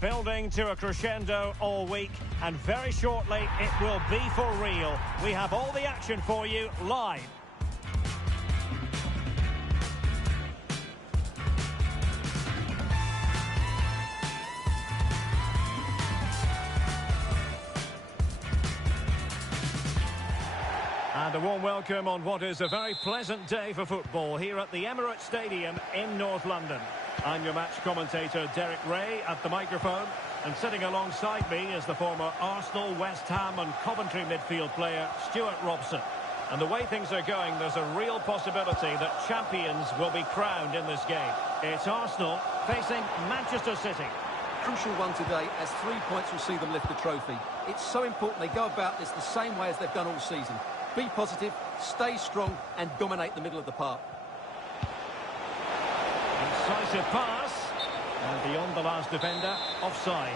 Building to a crescendo all week, and very shortly it will be for real. We have all the action for you live. And a warm welcome on what is a very pleasant day for football here at the Emirates Stadium in North London. I'm your match commentator Derek Ray at the microphone, and sitting alongside me is the former Arsenal, West Ham and Coventry midfield player Stuart Robson. And the way things are going, there's a real possibility that champions will be crowned in this game. It's Arsenal facing Manchester City. Crucial one today, as 3 points will see them lift the trophy. It's so important they go about this the same way as they've done all season. Be positive, stay strong and dominate the middle of the park. Incisive pass, and beyond the last defender, offside.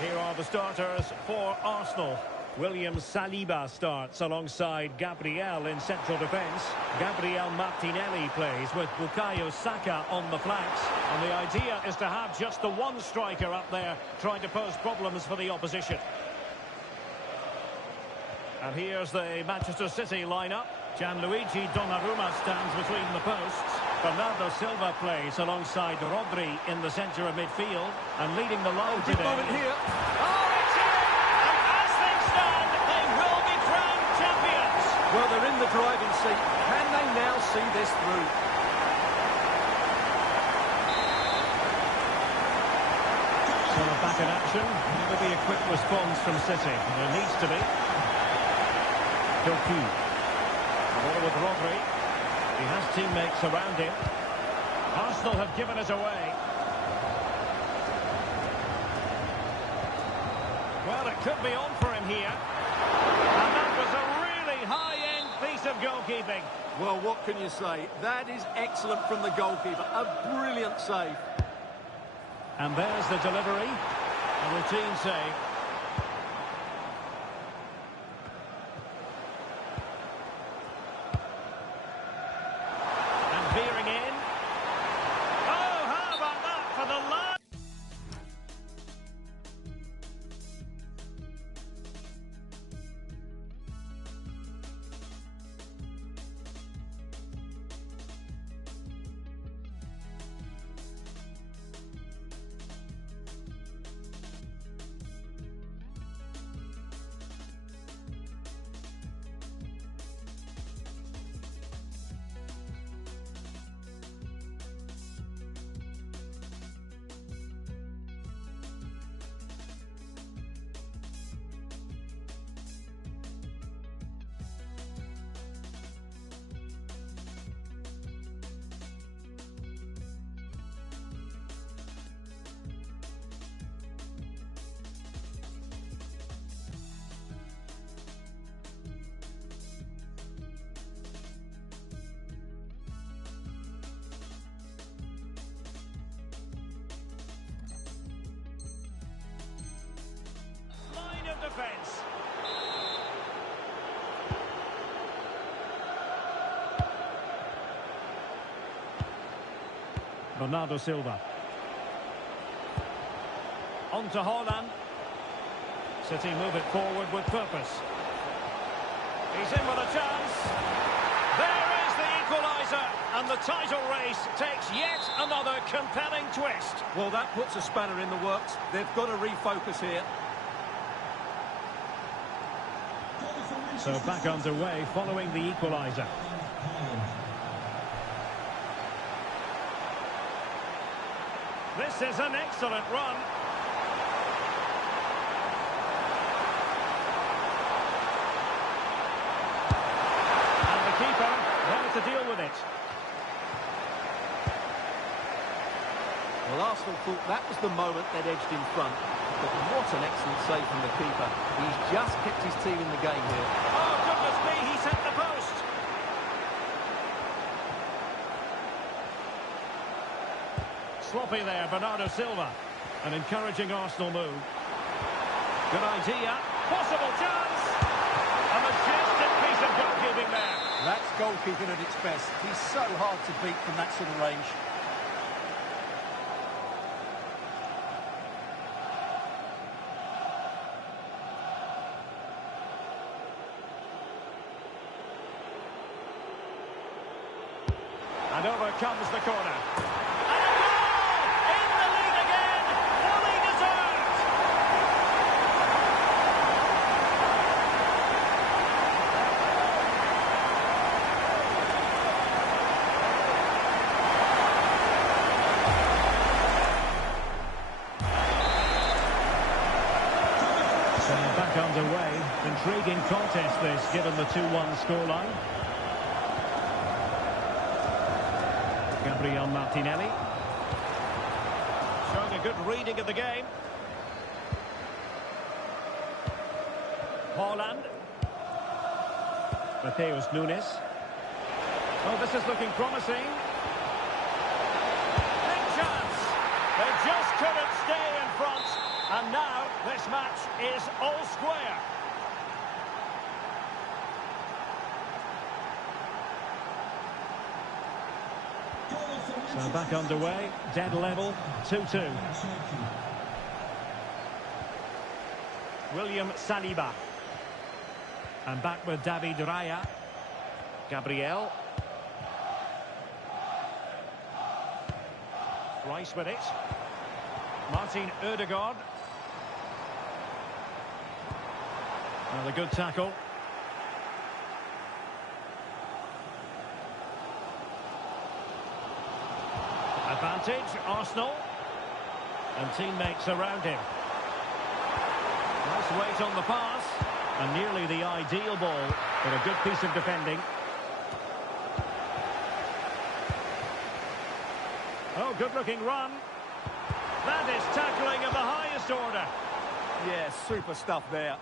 Here are the starters for Arsenal. William Saliba starts alongside Gabriel in central defence. Gabriel Martinelli plays with Bukayo Saka on the flanks. And the idea is to have just the one striker up there trying to pose problems for the opposition. And here's the Manchester City lineup. Gianluigi Donnarumma stands between the posts. Bernardo Silva plays alongside Rodri in the centre of midfield. And leading the line today. Moment here. Oh, it's in! And as things stand, they will be crowned champions. Well, they're in the driving seat. Can they now see this through? So back in action. Will be a quick response from City. There needs to be. Doku. The ball with Rodri. He has teammates around him. Arsenal have given it away. Well, it could be on for him here. And that was a really high-end piece of goalkeeping. Well, what can you say? That is excellent from the goalkeeper. A brilliant save. And there's the delivery. A routine save. Veering in. Oh, how about that for the line? Defense. Bernardo Silva. On to Haaland. City move it forward with purpose. He's in with a chance. There is the equaliser. And the title race takes yet another compelling twist. Well, that puts a spanner in the works. They've got to refocus here. So back underway following the equaliser. This is an excellent run. And the keeper there to deal with it. Well, Arsenal thought that was the moment they'd edged in front. But what an excellent save from the keeper. He's just kept his team in the game here. Oh, goodness me, he's hit the post. Sloppy there, Bernardo Silva. An encouraging Arsenal move. Good idea. Possible chance. A majestic piece of goalkeeping there. That's goalkeeping at its best. He's so hard to beat from that sort of range. And over comes the corner. And a goal! In the lead again! Fully deserved! So back underway. Intriguing contest this, given the 2-1 scoreline. Gabriel Martinelli. Showing a good reading of the game. Haaland. Matheus Nunes. Oh, this is looking promising. Big chance. They just couldn't stay in front. And now this match is all square. So back underway, dead level, 2-2. William Saliba. And back with David Raya. Gabriel. Rice with it. Martin Ødegaard. Well, a good tackle. Advantage, Arsenal. And teammates around him. Nice weight on the pass. And nearly the ideal ball, but a good piece of defending. Oh, good-looking run. That is tackling of the highest order. Yeah, super stuff there.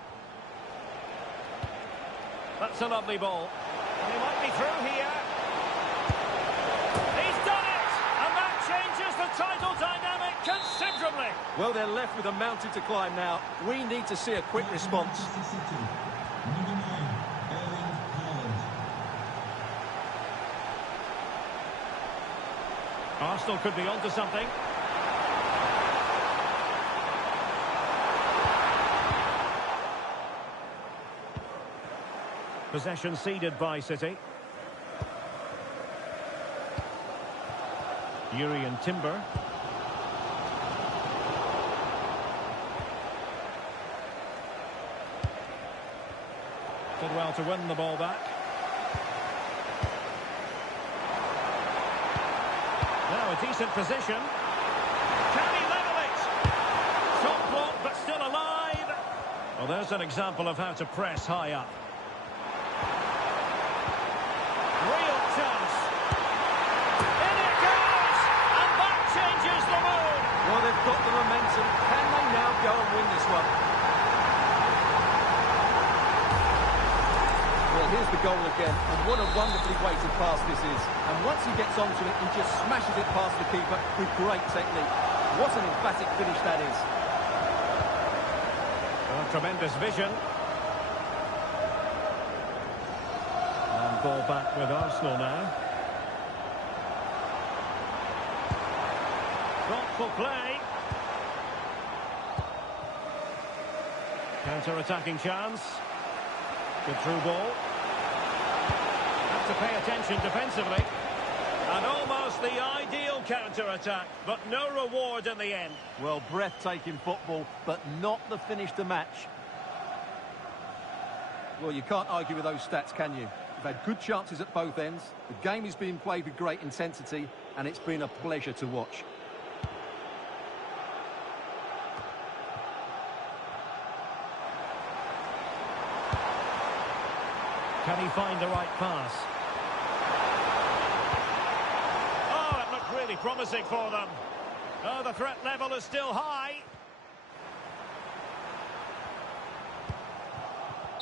That's a lovely ball. And he might be through here. He's done it! And that changes the title dynamic considerably. Well, they're left with a mountain to climb now. We need to see a quick response. Arsenal could be onto something. Possession ceded by City. Jurrien Timber. Did well to win the ball back. Now a decent position. Can he level it? Shot blocked, but still alive. Well, there's an example of how to press high up. Real chance. In it goes! And that changes the mood. Well, they've got the momentum. Can they now go and win this one? Well, here's the goal again, and what a wonderfully weighted pass this is. And once he gets onto it, he just smashes it past the keeper with great technique. What an emphatic finish that is. Oh, tremendous vision. And ball back with Arsenal now. Thoughtful play. Counter-attacking chance. Good through ball. Have to pay attention defensively. And almost the ideal counter-attack, but no reward in the end. Well, breathtaking football, but not the finish to match. Well, you can't argue with those stats, can you? They've had good chances at both ends. The game is being played with great intensity, and it's been a pleasure to watch. Can he find the right pass? Oh, it looked really promising for them. Oh, the threat level is still high.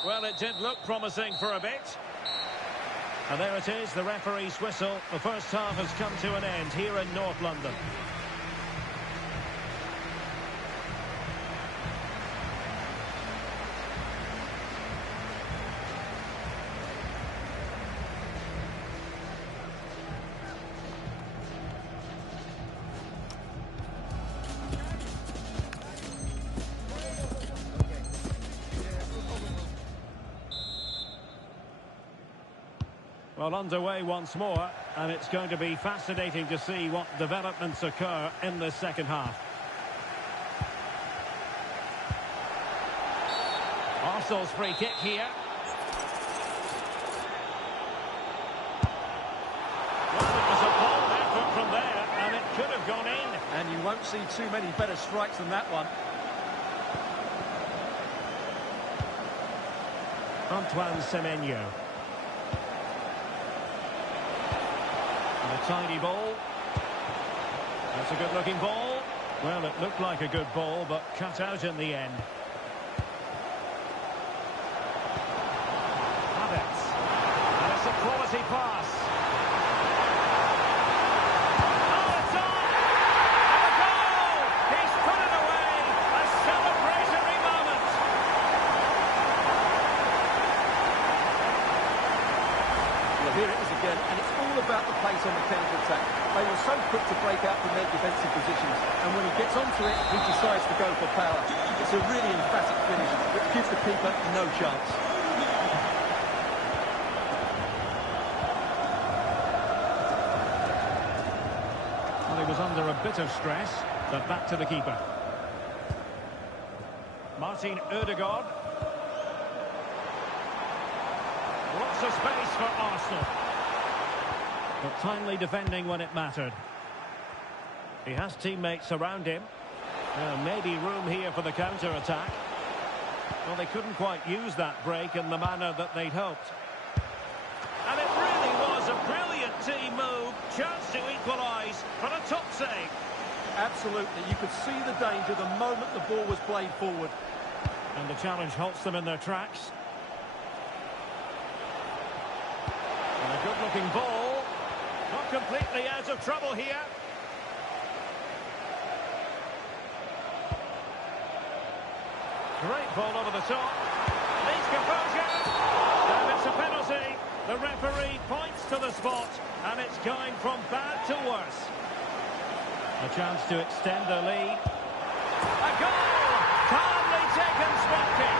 Well, it did look promising for a bit. And there it is, the referee's whistle. The first half has come to an end here in North London. Well, underway once more. and it's going to be fascinating to see what developments occur in the second half. Arsenal's free kick here. Well, it was a bold effort from there, and it could have gone in. And you won't see too many better strikes than that one. Antoine Semenyo. And a tiny ball. That's a good-looking ball. Well, it looked like a good ball, but cut out in the end. Havertz. And it's a quality pass. Oh, it's on! And a goal! He's put it away! A celebratory moment! Well, here it is again, and it's all about the pace on the counter-attack. They were so quick to break out from their defensive positions, and when he gets onto it, he decides to go for power. It's a really emphatic finish, which gives the keeper no chance. Well, he was under a bit of stress, but back to the keeper. Martin Ødegaard. Lots of space for Arsenal. But timely defending when it mattered. He has teammates around him. Maybe room here for the counter-attack. Well, they couldn't quite use that break in the manner that they'd hoped. And it really was a brilliant team move. Chance to equalise, but a top save. Absolutely. You could see the danger the moment the ball was played forward. And the challenge halts them in their tracks. And a good-looking ball. Not completely out of trouble here. Great ball over the top. Needs composure. And it's a penalty. The referee points to the spot. And it's going from bad to worse. A chance to extend the lead. A goal! Calmly taken spot kick.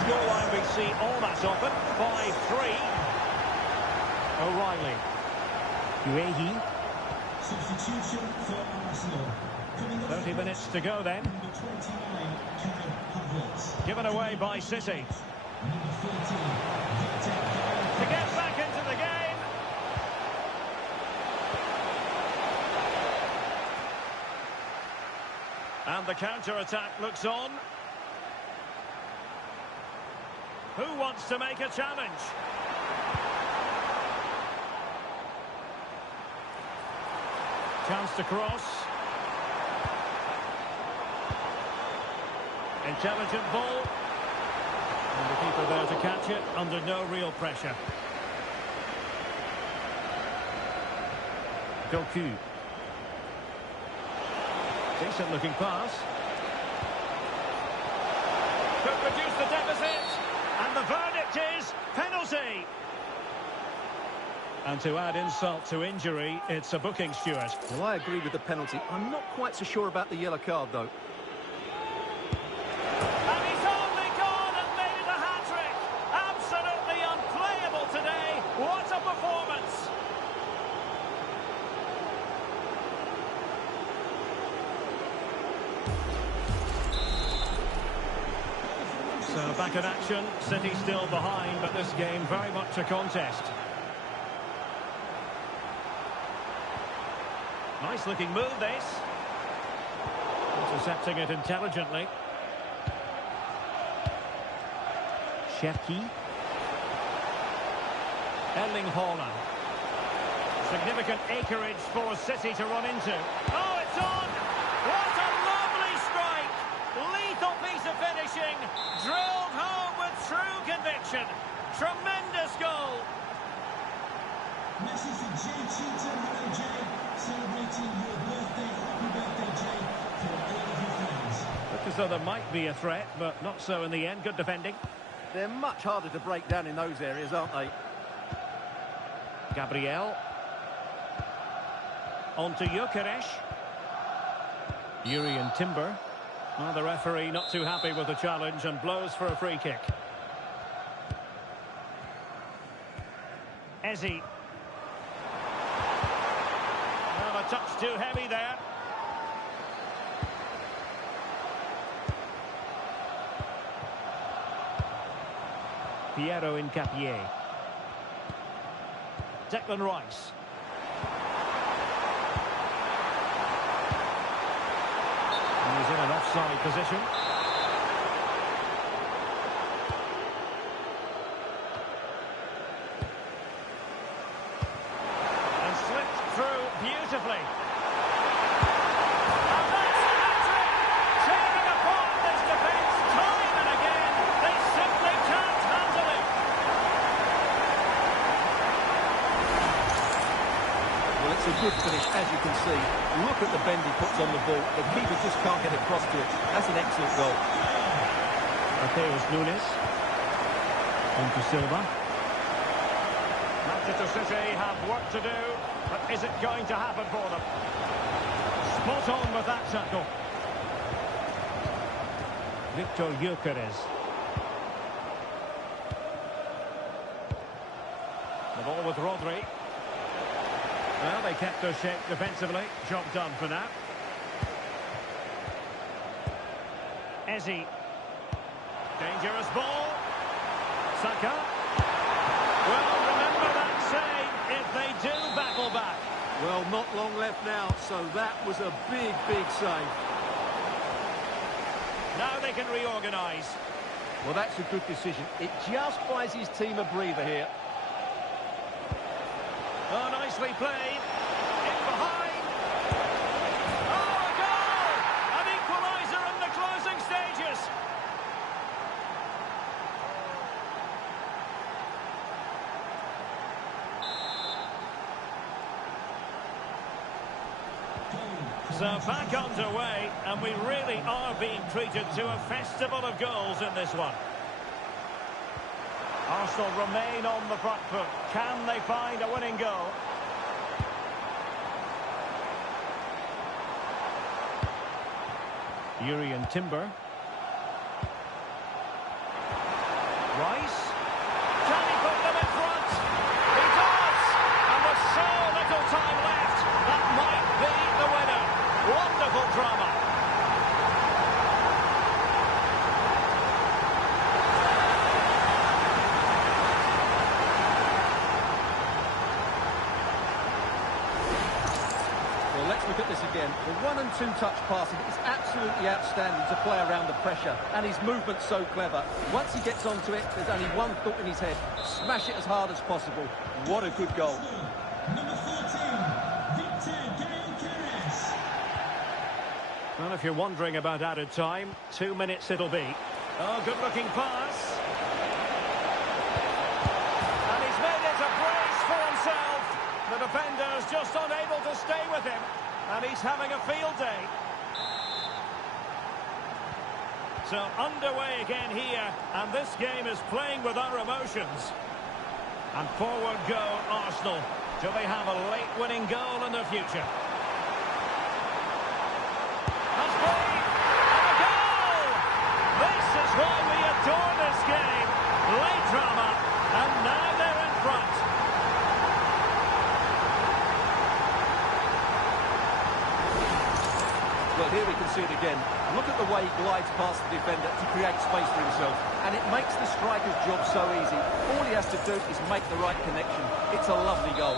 Scoreline we see all that often, 5-3. O'Reilly. Guehi. Substitution for Arsenal. 30 minutes to go then. Number 29, Kai Havertz. Given away by City. Number 14, Victor To get back into the game. And the counter-attack looks on. Who wants to make a challenge? Chance to cross. Intelligent ball. And the keeper there to catch it under no real pressure. Cocu. Decent looking pass. Could reduce the deficit. And the verdict is penalty. And to add insult to injury, it's a booking, Stuart. Well, I agree with the penalty. I'm not quite so sure about the yellow card, though. And he's only gone and made it a hat-trick. Absolutely unplayable today. What a performance. So back in action. City still behind, but this game very much a contest. Nice looking move, this. Intercepting it intelligently. Cherki. Erling Haaland. Significant acreage for City to run into. Oh, it's on! What a lovely strike! Lethal piece of finishing. celebration. Tremendous goal. Message to Jay Cheatham. Hello, Jay. Celebrating your birthday. Happy birthday, Jay, for all of your friends. Looked as though there might be a threat, but not so in the end. Good defending. They're much harder to break down in those areas, aren't they? Gabriel. On to Gyökeres. Jurrien Timber. Well, the referee not too happy with the challenge and blows for a free kick. Eze. Well, a touch too heavy there. Piero Hincapié. Declan Rice. He's in an offside position. And slipped through beautifully. And that's the hat-trick! Tearing apart this defence time and again. They simply can't handle it. Well, it's a good finish, as you can see. Look at the bend he puts on the ball. The keeper just can't get across to it. That's an excellent goal. Mateus Nunes. On to Silva. Manchester City have work to do, but is it going to happen for them? Spot on with that tackle. Victor Gyökeres. The ball with Rodri. Well, they kept their shape defensively. Job done for now. Eze. Dangerous ball. Saka. Well, remember that saying, if they do battle back. Well, not long left now, so that was a big, big save. Now they can reorganise. Well, that's a good decision. It just buys his team a breather here. Oh, nicely played. In behind. Oh, a goal! An equaliser in the closing stages. So back underway, and we really are being treated to a festival of goals in this one. Arsenal remain on the front foot. Can they find a winning goal? Jurrien Timber. Rice. Can he put them in front? He does! And with so little time left, that might be the winner. Wonderful drama. Well, let's look at this again. The 1- and 2-touch passing is absolutely outstanding to play around the pressure, and his movement's so clever. Once he gets onto it, there's only one thought in his head: smash it as hard as possible. What a good goal. Number 14, Victor Gyökeres. Well, if you're wondering about added time, 2 minutes it'll be. Oh, good-looking pass. And he's made it a brace for himself. The defender's just unable to stay with him, and he's having a field day. So underway again here, and this game is playing with our emotions. And forward go Arsenal. Do they have a late winning goal in their future? Has been, and a goal! This is why we adore this game. Late drama, and now they're in front. Well, here we can see it again. Look at the way he glides past the defender to create space for himself. And it makes the striker's job so easy. All he has to do is make the right connection. It's a lovely goal.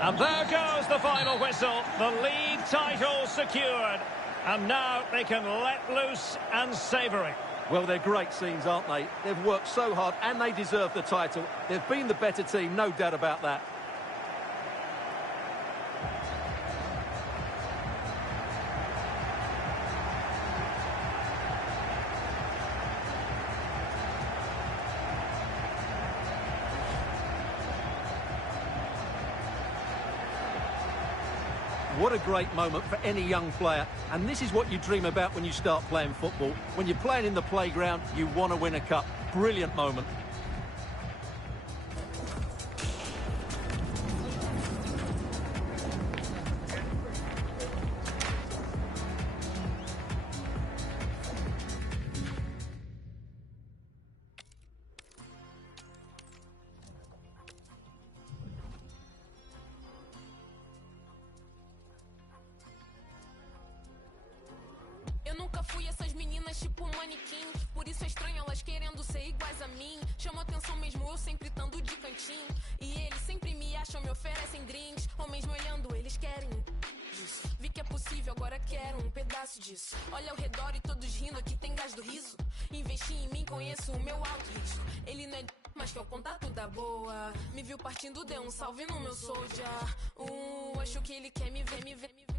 And there goes the final whistle. The league title secured. And now they can let loose and savour it. Well, they're great scenes, aren't they? They've worked so hard and they deserve the title. They've been the better team, no doubt about that. What a great moment for any young player. And this is what you dream about when you start playing football. When you're playing in the playground, you want to win a cup. Brilliant moment. Eu nunca fui essas meninas tipo manequim. Por isso é estranho elas querendo ser iguais a mim. Chama atenção mesmo eu sempre estando de cantinho. E eles sempre me acham, me oferecem drinks. Ou mesmo olhando, eles querem isso. Vi que é possível, agora quero um pedaço disso. Olha ao redor e todos rindo, aqui tem gás do riso. Investi em mim, conheço o meu alto risco. Ele não é mas que é o contato da boa. Me viu partindo, deu um salve no meu soldier. Acho que ele quer me ver, me ver, me ver.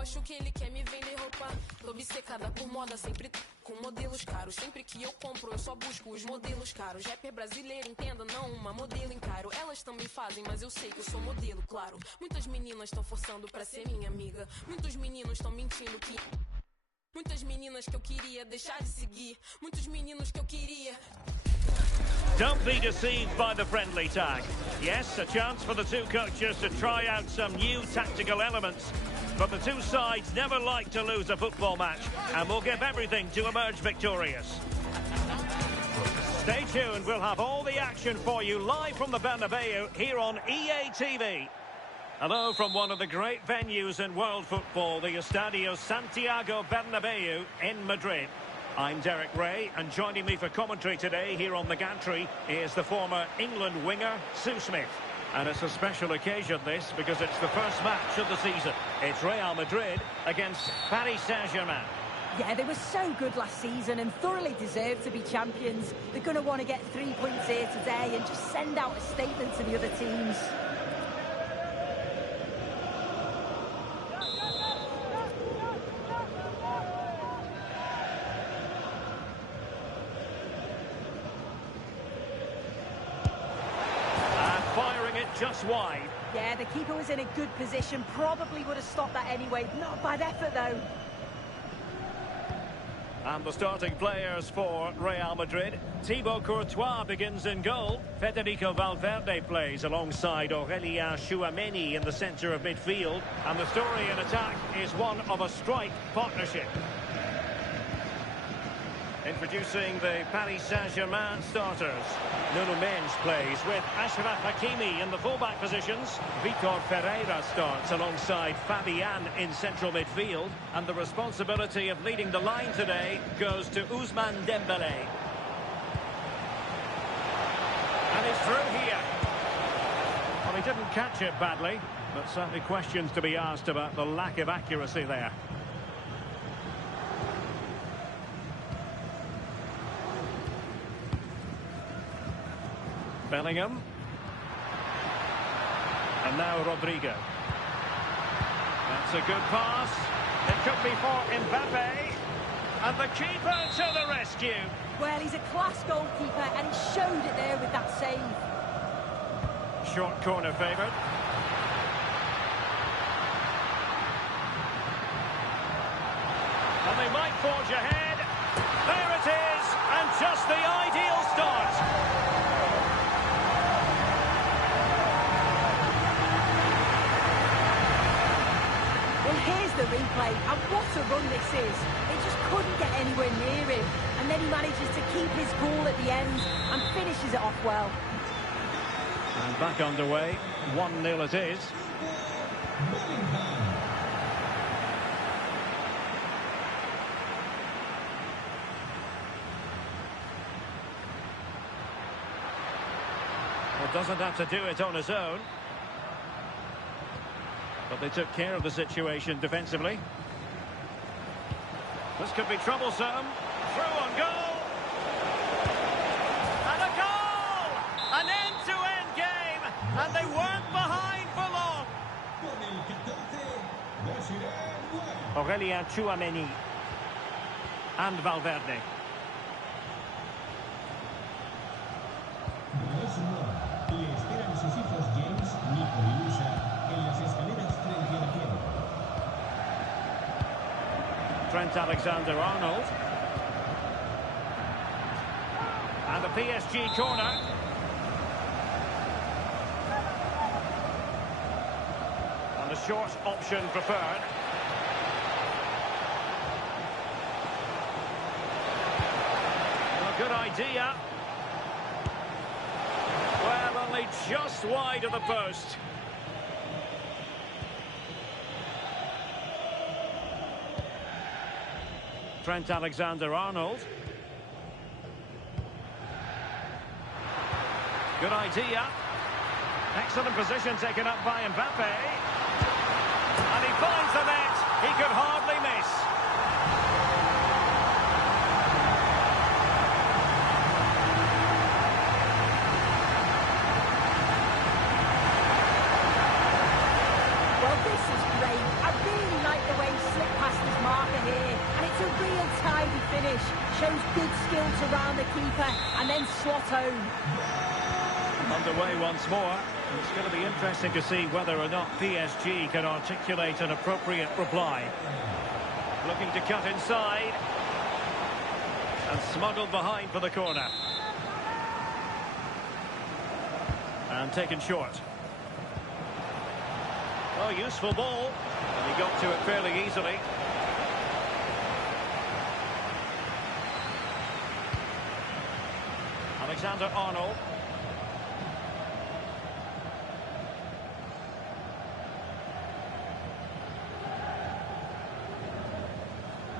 Acho que ele quer me vender roupa. Tô obcecada por moda, sempre com modelos caros. Sempre que eu compro, eu só busco os modelos caros. Rapper brasileiro, entenda, não uma modelo encaro. Elas também fazem, mas eu sei que eu sou modelo, claro. Muitas meninas estão forçando pra ser minha amiga. Muitos meninos estão mentindo que... Muitas meninas que eu queria deixar de seguir. Muitos meninos que eu queria... Don't be deceived by the friendly tag. Yes, a chance for the two coaches to try out some new tactical elements. But the two sides never like to lose a football match, and will give everything to emerge victorious. Stay tuned, we'll have all the action for you live from the Bernabeu here on EA TV. Hello from one of the great venues in world football, the Estadio Santiago Bernabeu in Madrid. I'm Derek Ray, and joining me for commentary today here on the gantry is the former England winger, Sue Smith. And it's a special occasion, this, because it's the first match of the season. It's Real Madrid against Paris Saint-Germain. Yeah, they were so good last season and thoroughly deserved to be champions. They're going to want to get 3 points here today and just send out a statement to the other teams. Just wide. Yeah, the keeper was in a good position. Probably would have stopped that anyway. Not a bad effort, though. And the starting players for Real Madrid. Thibaut Courtois begins in goal. Federico Valverde plays alongside Aurélien Tchouaméni in the centre of midfield. And the story in attack is one of a strike partnership. Introducing the Paris Saint-Germain starters. Nuno Mendes plays with Achraf Hakimi in the fullback positions. Vitor Ferreira starts alongside Fabian in central midfield. And the responsibility of leading the line today goes to Ousmane Dembélé. And he's through here. Well, he didn't catch it badly, but certainly questions to be asked about the lack of accuracy there. Bellingham. And now Rodrigo. That's a good pass. It could be for Mbappe. And the keeper to the rescue. Well, he's a class goalkeeper and he showed it there with that save. Short corner favoured. And they might forge ahead. There it is. And just the ideal start. Here's the replay, and what a run this is. They just couldn't get anywhere near him. And then he manages to keep his cool at the end and finishes it off well. And back underway, 1-0 it is. Well, doesn't have to do it on his own. But they took care of the situation defensively. This could be troublesome. Through on goal. And a goal! An end-to-end game. And they weren't behind for long. Aurélien Tchouaméni. And Valverde. Le esperan sus hijos James, Nico y Luisa en las escaleras frente a la tienda. Trent Alexander-Arnold. And the PSG corner. And the short option preferred. Well, a good idea. Well, only just wide of the post. Trent Alexander-Arnold. Good idea. Excellent position taken up by Mbappe. And he finds the net. He could hardly miss. Well, this is great. I really like the way he slipped past his marker here. And it's a real tidy finish. Shows good skill to round the keeper and then slot home. Underway once more. It's going to be interesting to see whether or not PSG can articulate an appropriate reply. Looking to cut inside. And smuggled behind for the corner. And taken short. Oh, useful ball. And he got to it fairly easily. Alexander-Arnold.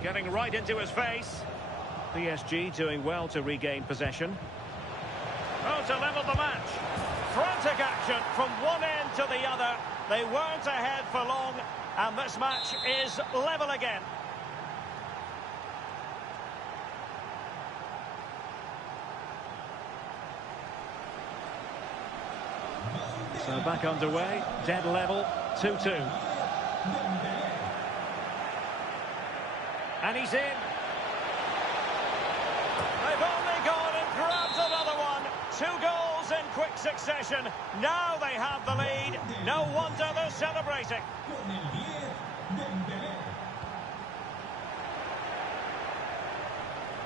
Getting right into his face. PSG doing well to regain possession. Oh, to level the match. Frantic action from one end to the other. They weren't ahead for long, and this match is level again. So back underway, dead level, 2-2. And he's in. They've only gone and grabbed another one. 2 goals in quick succession. Now they have the lead. No wonder they're celebrating.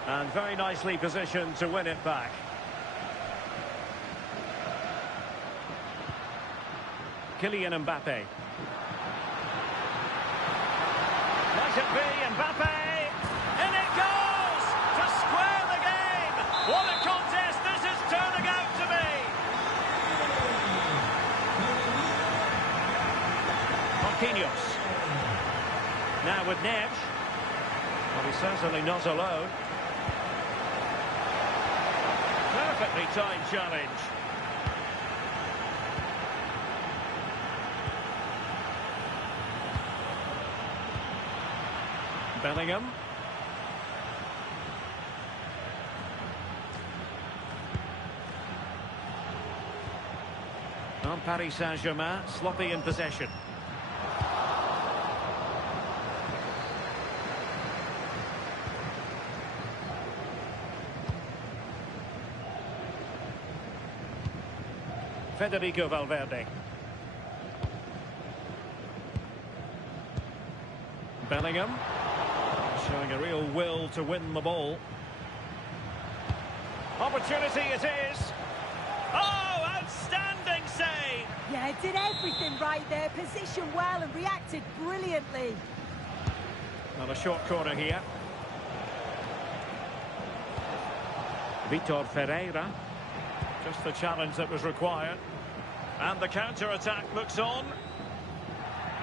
And very nicely positioned to win it back. Kylian Mbappe. Might it be Mbappe? In it goes! To square the game! What a contest this is turning out to be! Marquinhos. Now with Neves. Well, he's certainly not alone. Perfectly timed challenge. Bellingham. On Paris Saint-Germain, sloppy in possession. Federico Valverde. Bellingham. Showing a real will to win the ball. Opportunity it is. Oh, outstanding save! Yeah, did everything right there. Positioned well and reacted brilliantly. On a short corner here. Vitor Ferreira. Just the challenge that was required. And the counter-attack looks on.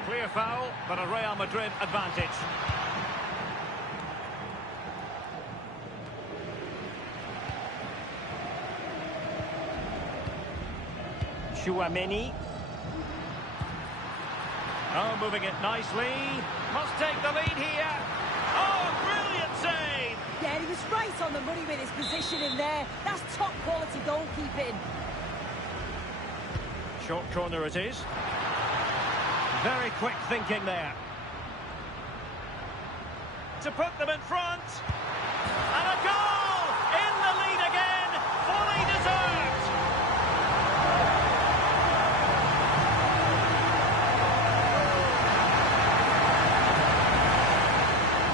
Clear foul, but a Real Madrid advantage. Chouameni. Oh, moving it nicely. Must take the lead here. Oh, brilliant save! Yeah, he was right on the money with his position in there. That's top quality goalkeeping. Short corner it is. Very quick thinking there. To put them in front. And a goal! In the lead again. Fully deserved.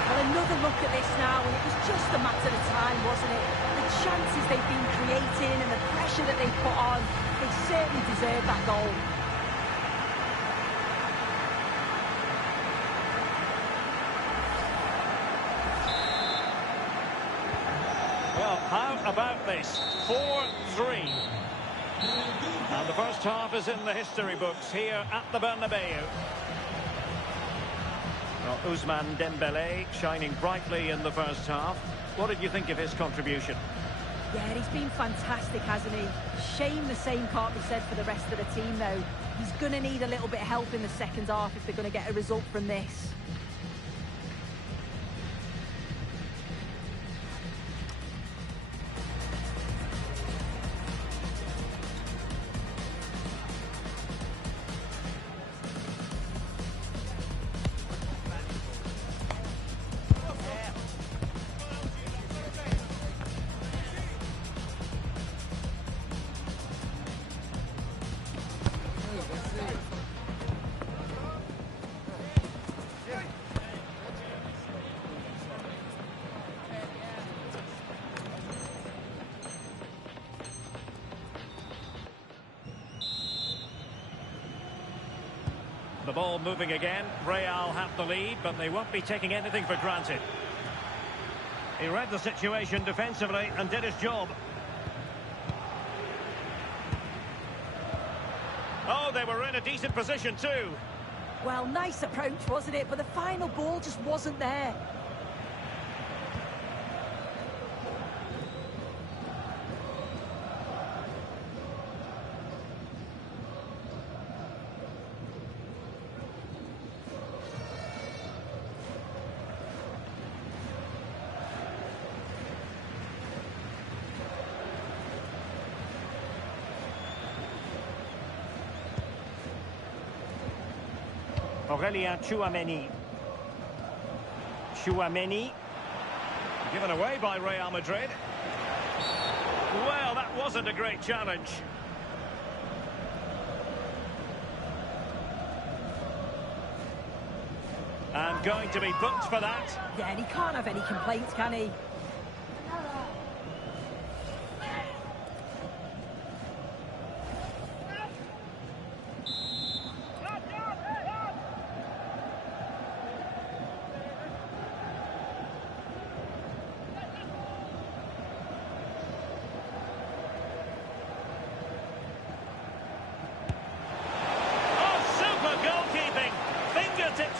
Well, another look at this now, and it was just a matter of time, wasn't it? The chances they've been creating and the pressure that they've put on, they certainly deserve that goal. Well, how about this? 4-3. And the first half is in the history books here at the Bernabeu. Well, Ousmane Dembélé shining brightly in the first half. What did you think of his contribution? Yeah, he's been fantastic, hasn't he? Shame the same can't be said for the rest of the team, though. He's going to need a little bit of help in the second half if they're going to get a result from this. The ball moving again. Real have the lead, but they won't be taking anything for granted. He read the situation defensively and did his job. Oh, they were in a decent position too. Well, nice approach, wasn't it? But the final ball just wasn't there. Aurélien Tchouameni. Tchouameni. Given away by Real Madrid. Well, that wasn't a great challenge. And going to be booked for that. Yeah, and he can't have any complaints, can he?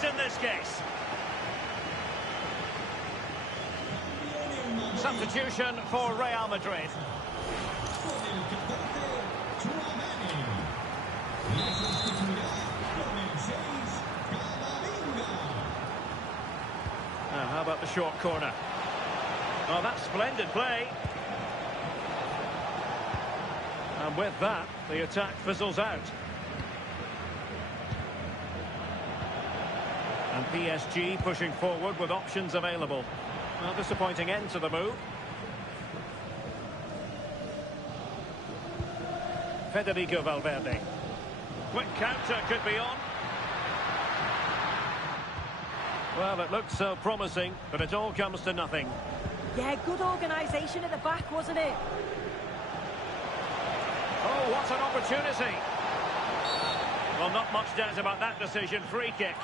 In this case. Substitution for Real Madrid. Now, how about the short corner? Oh, that's splendid play. And with that, the attack fizzles out. And PSG pushing forward with options available. Well, disappointing end to the move. Federico Valverde. Quick counter could be on. Well, it looked so promising, but it all comes to nothing. Yeah, good organisation at the back, wasn't it? Oh, what an opportunity. Well, not much doubt about that decision. Free kick.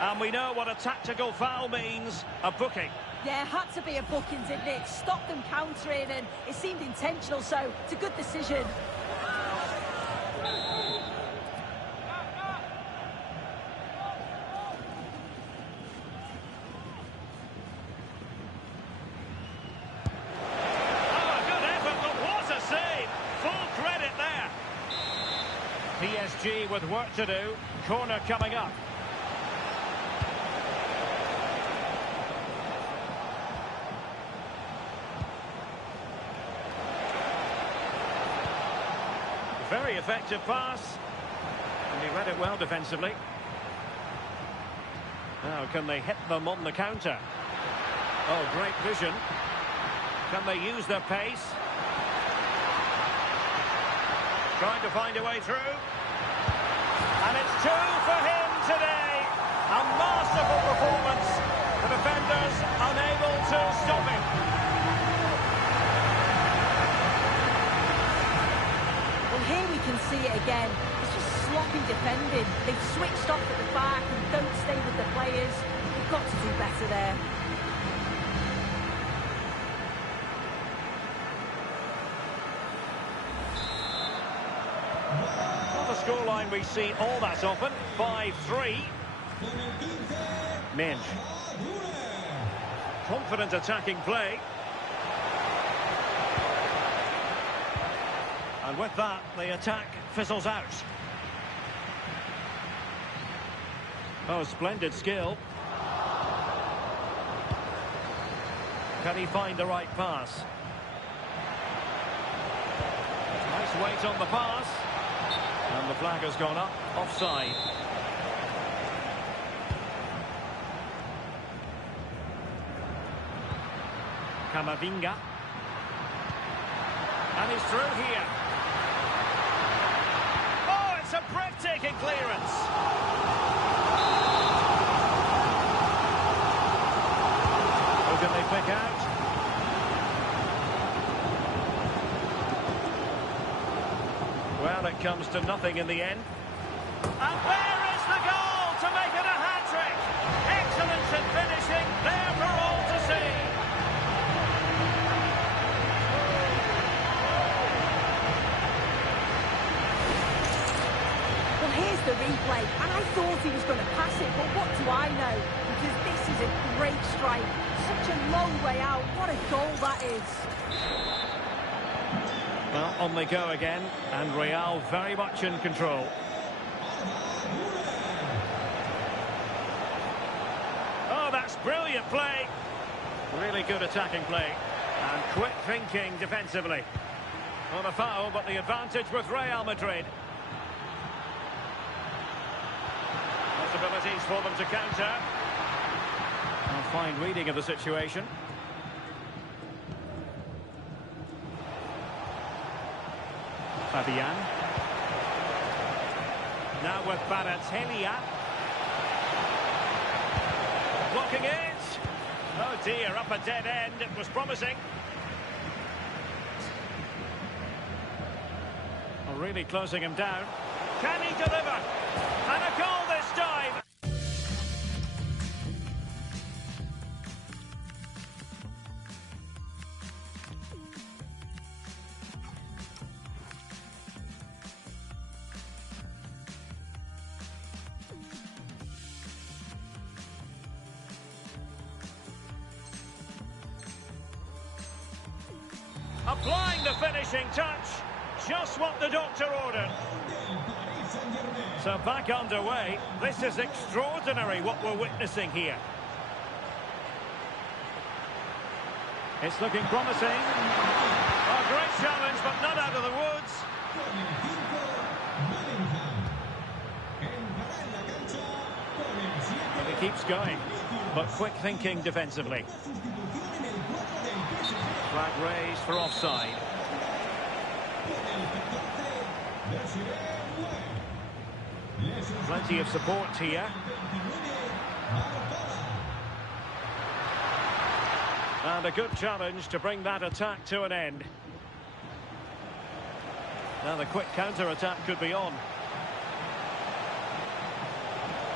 And we know what a tactical foul means, a booking. Yeah, had to be a booking, didn't it? Stopped them countering, and it seemed intentional, so it's a good decision. Oh, a good effort, but what a save! Full credit there. PSG with work to do. Corner coming up. Very effective pass. And he read it well defensively. Now, can they hit them on the counter? Oh, great vision. Can they use their pace? Trying to find a way through. And it's 2 for him today. A masterful performance. The defenders unable see it again. It's just sloppy defending. They've switched off at the back and don't stay with the players. They've got to do better there. Not a scoreline we see all that often. 5-3. Minge. Confident attacking play. And with that, the attack fizzles out. Oh, splendid skill. Can he find the right pass? Nice weight on the pass. And the flag has gone up. Offside. Camavinga. And he's through here. Oh, it's a breathtaking clearance. Who can they pick out? Well, it comes to nothing in the end. And there is the goal to make it a hat-trick. Excellence in finishing, there for all to see. Well, here's the replay, and I thought he was going to pass it, but what do I know? Because this is a great strike. Such a long way out. What a goal that is. Well, on they go again, and Real very much in control. Oh, that's brilliant play. Really good attacking play. And quick thinking defensively. Not a foul, but the advantage with Real Madrid. Possibilities for them to counter. A fine reading of the situation. Fabian. Now with Balotelli. Blocking it. Oh dear, up a dead end. It was promising. Oh, really closing him down. Can he deliver? And a goal this time. Applying the finishing touch. Just what the doctor ordered. So back underway. This is extraordinary what we're witnessing here. It's looking promising. Oh, great challenge, but not out of the woods. And he keeps going, but quick thinking defensively. Flag raised for offside. Plenty of support here. And a good challenge to bring that attack to an end. Now the quick counter-attack could be on.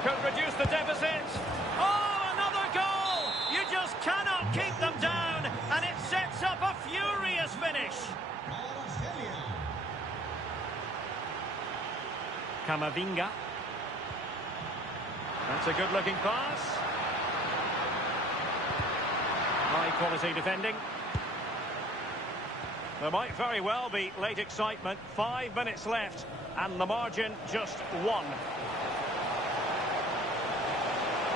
Could reduce the deficit. Oh, another goal! You just cannot keep them down, and it sets up a furious finish. Camavinga. That's a good-looking pass. High-quality defending. There might very well be late excitement. 5 minutes left, and the margin just 1.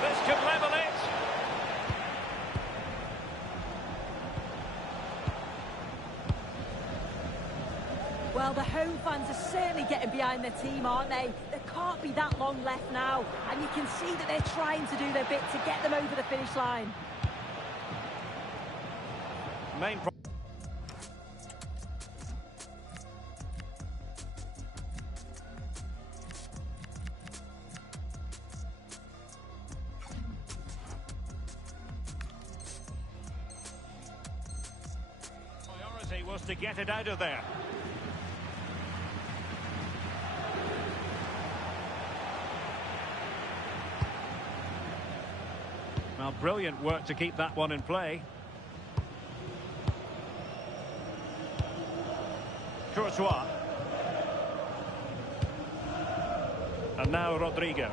This could level it. Well, the home fans are certainly getting behind their team, aren't they? There can't be that long left now, and you can see that they're trying to do their bit to get them over the finish line. Main priority was to get it out of there. Well, brilliant work to keep that one in play. Courtois. And now Rodrigo.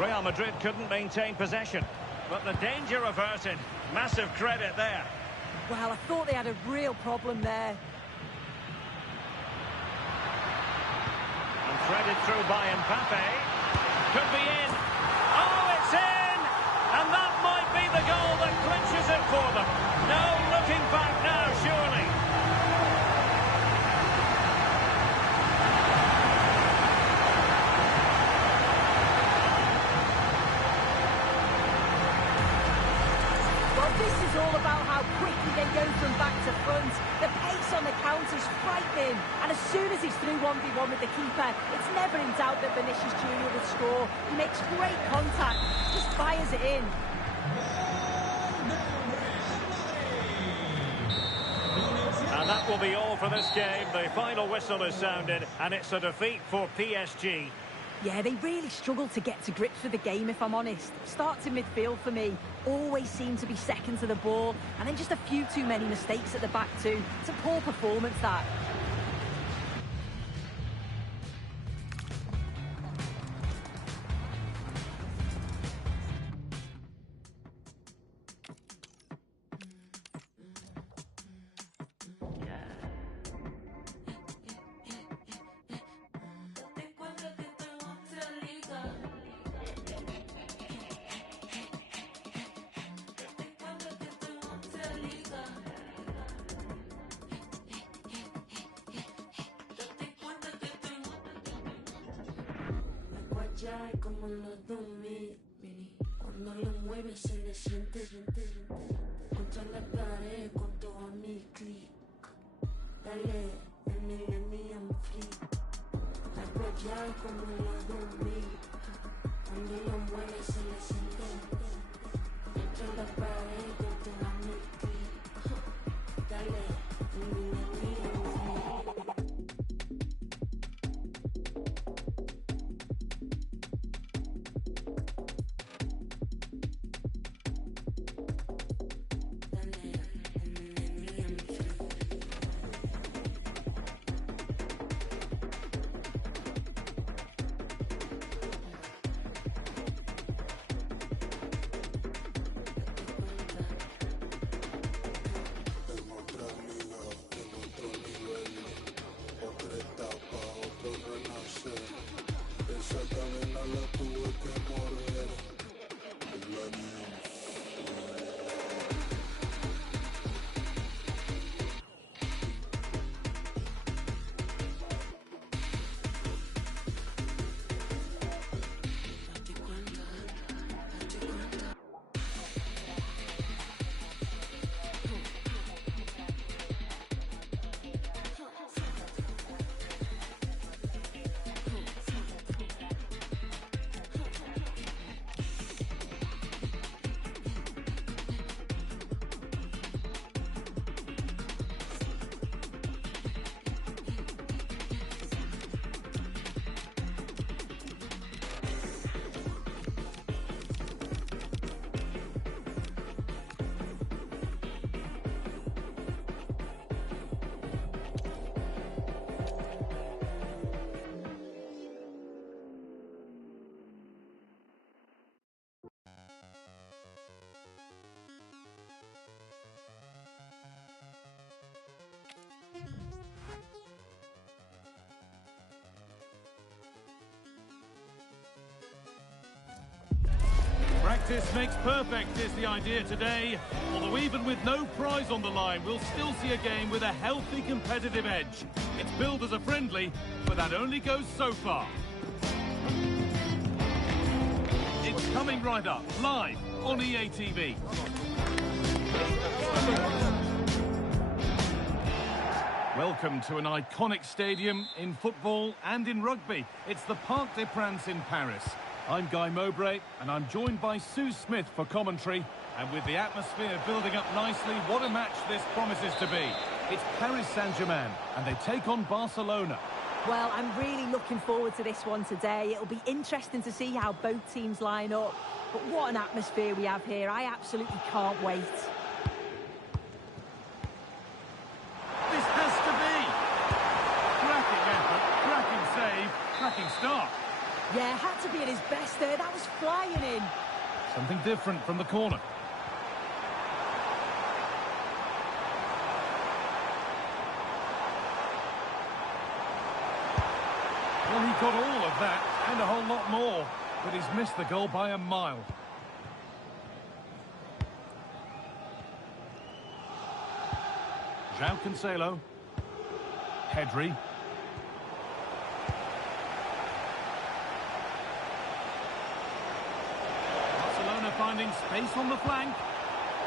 Real Madrid couldn't maintain possession, but the danger averted. Massive credit there. Well, I thought they had a real problem there. And threaded through by Mbappe. Could be in. Oh, it's in! And that might be the goal that clinches it for them. No looking back now, surely. Well, this is all about how quickly they go from back to front. The pace on the counter's frightening. And as soon as he's through 1v1 with the keeper, it's never in doubt that Vinicius Junior will score. He makes great contact, just fires it in. And that will be all for this game. The final whistle is sounded, and it's a defeat for PSG. Yeah, they really struggled to get to grips with the game, if I'm honest. Starts in midfield for me. Always seem to be second to the ball. And then just a few too many mistakes at the back too. It's a poor performance, that. Como en los 2000, cuando lo mueve se le siente contra la pared con todo mi clic. Dale, el millennium flip. Algo ya como en los 2000, cuando lo mueve se le siente contra la pared con todo mi clic. Dale, el millennium flip. Practice makes perfect is the idea today. Although even with no prize on the line, we'll still see a game with a healthy competitive edge. It's billed as a friendly, but that only goes so far. It's coming right up, live on EA TV. Welcome to an iconic stadium in football and in rugby. It's the Parc des Princes in Paris. I'm Guy Mowbray, and I'm joined by Sue Smith for commentary. And with the atmosphere building up nicely, what a match this promises to be. It's Paris Saint-Germain, and they take on Barcelona. Well, I'm really looking forward to this one today. It'll be interesting to see how both teams line up. but what an atmosphere we have here. I absolutely can't wait. This has to be! Cracking effort, cracking save, cracking start. Yeah, had to be at his best there. That was flying in. Something different from the corner. Well, he got all of that and a whole lot more, but he's missed the goal by a mile. João Cancelo. Pedri. Barcelona finding space on the flank,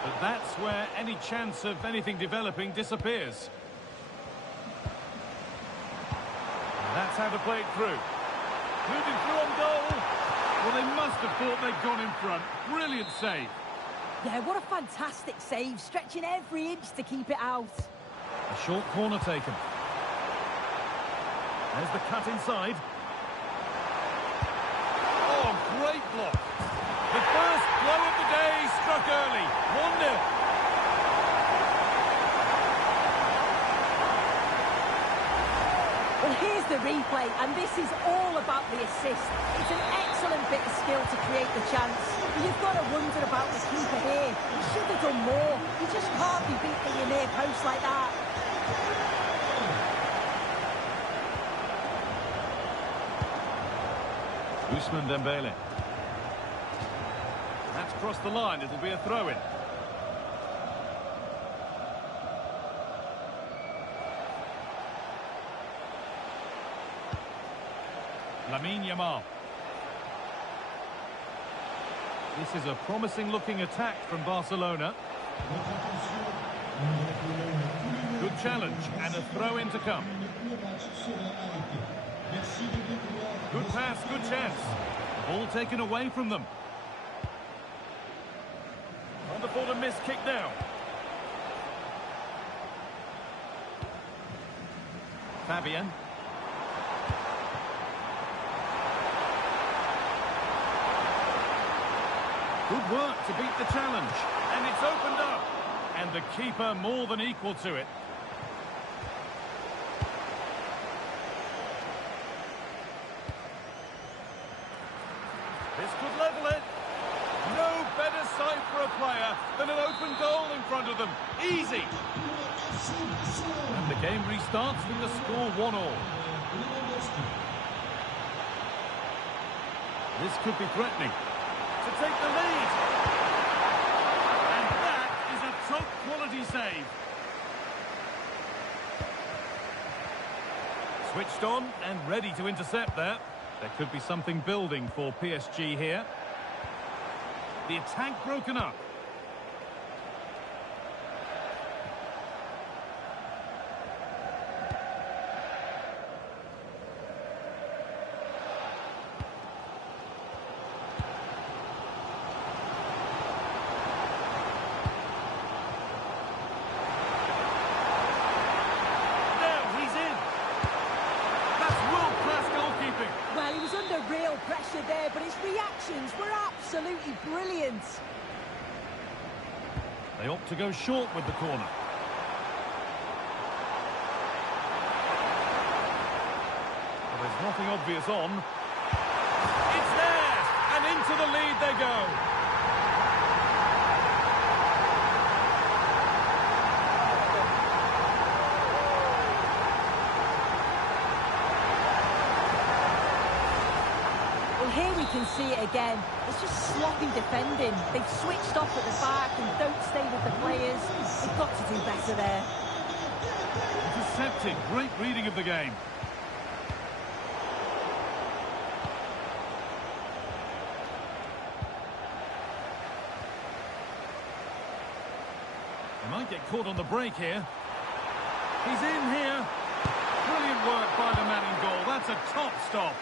but that's where any chance of anything developing disappears. That's how to play it through. Moving through on goal. Well, they must have thought they'd gone in front. Brilliant save. Yeah, what a fantastic save, stretching every inch to keep it out. A short corner taken. There's the cut inside. Oh, great block. The first blow of the day struck early. 1-0. Well, here's the replay, and this is all about the assist. It's an excellent bit of skill to create the chance. But you've got to wonder about the keeper here. He should have done more. You just can't be beating your near post like that. Ousmane Dembele. That's crossed the line. It'll be a throw-in. Lamine Yamal. This is a promising-looking attack from Barcelona. Good challenge and a throw-in to come. Good pass, good chance. Ball taken away from them. Wonderful to miss kick now. Fabian. Good work to beat the challenge. And it's opened up. And the keeper more than equal to it. This could level it. No better sight for a player than an open goal in front of them. Easy. And the game restarts with the score 1-1. This could be threatening. To take the lead. And that is a top quality save. Switched on and ready to intercept there. There could be something building for PSG here. The attack broken up. Pressure there, but his reactions were absolutely brilliant. They opt to go short with the corner. Well, there's nothing obvious on. It's there, and into the lead they go. Here we can see it again. It's just sloppy defending. They've switched off at the back and don't stay with the players. They've got to do better there. Intercepted. Great reading of the game. They might get caught on the break here. He's in here. Brilliant work by the man in goal. That's a top stop.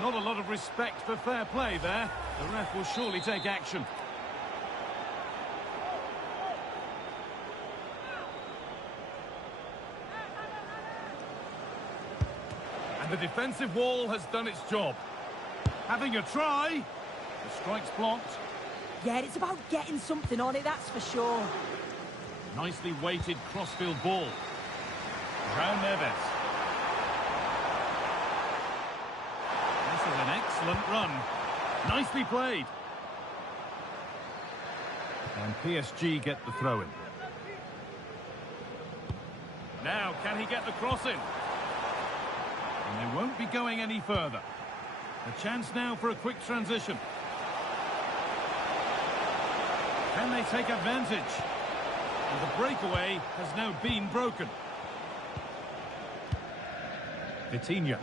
Not a lot of respect for fair play there. The ref will surely take action. The defensive wall has done its job. Having a try. The strike's blocked. Yeah, it's about getting something on it, that's for sure. Nicely weighted crossfield ball. Raul Neves. This is an excellent run. Nicely played. And PSG get the throw-in. Now, can he get the cross in? And they won't be going any further. A chance now for a quick transition. Can they take advantage? And the breakaway has now been broken. Vitinha.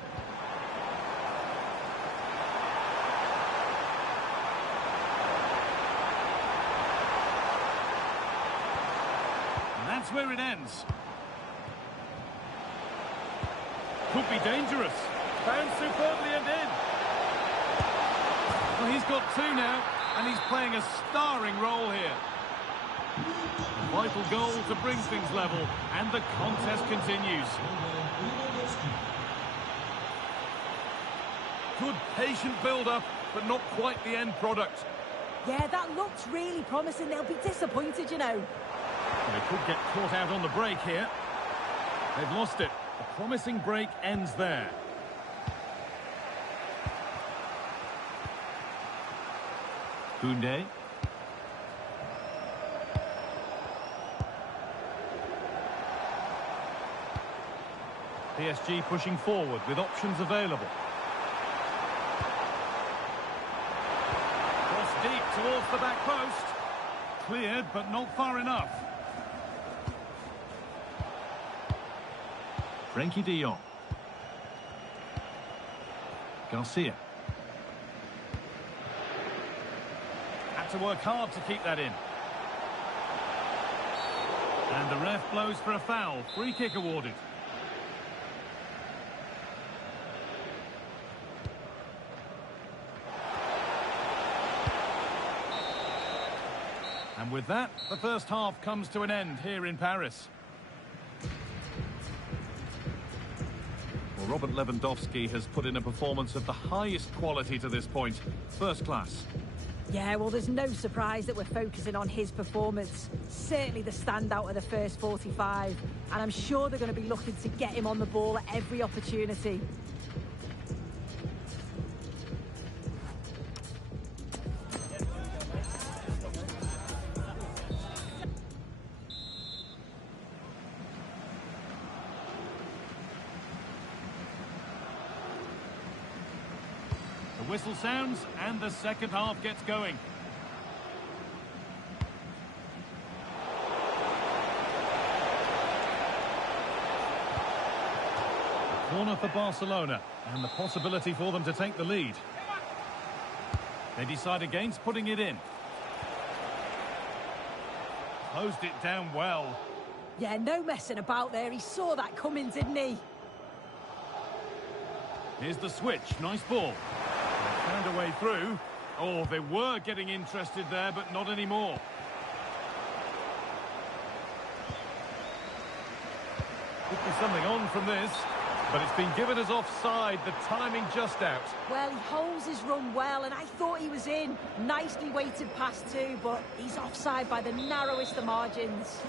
And that's where it ends. Could be dangerous. Found superbly and in. Well, he's got two now, and he's playing a starring role here. A vital goal to bring things level, and the contest continues. Good patient build-up, but not quite the end product. Yeah, that looks really promising. They'll be disappointed, you know. They could get caught out on the break here. They've lost it. A promising break ends there. Koundé. PSG pushing forward with options available. Cross deep towards the back post. Cleared, but not far enough. Frenkie de Jong. Garcia. Had to work hard to keep that in. And the ref blows for a foul. Free kick awarded. And with that, the first half comes to an end here in Paris. Well, Robert Lewandowski has put in a performance of the highest quality to this point. First class. Yeah, well, there's no surprise that we're focusing on his performance. Certainly the standout of the first 45. And I'm sure they're going to be looking to get him on the ball at every opportunity. The whistle sounds and the second half gets going. A corner for Barcelona and the possibility for them to take the lead. They decide against putting it in. Closed it down well. Yeah, no messing about there. He saw that coming, didn't he? Here's the switch. Nice ball. They found a way through. Oh, they were getting interested there, but not anymore. Could be something on from this, but it's been given as offside. The timing just out. Well, he holds his run well, and I thought he was in. Nicely weighted pass too, but he's offside by the narrowest of margins.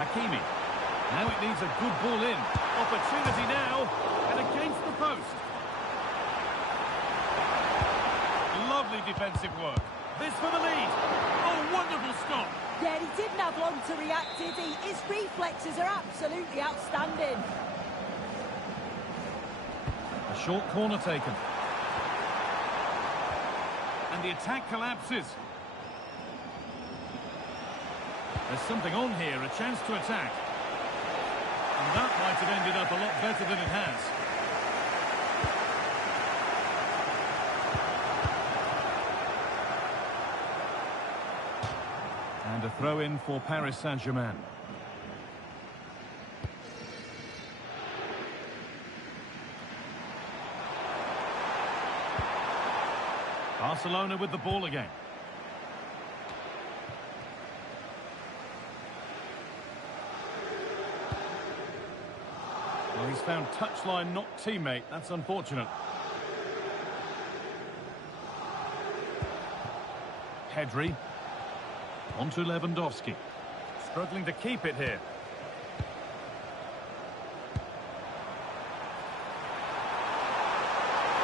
Hakimi. Now it needs a good ball in. Opportunity now, and against the post. Lovely defensive work. This for the lead. Oh, wonderful stop. Yeah, he didn't have long to react, did he? His reflexes are absolutely outstanding. A short corner taken. And the attack collapses. There's something on here, a chance to attack. And that might have ended up a lot better than it has. And a throw-in for Paris Saint-Germain. Barcelona with the ball again. Well, he's found touchline, not teammate. That's unfortunate. Pedri. On to Lewandowski. Struggling to keep it here.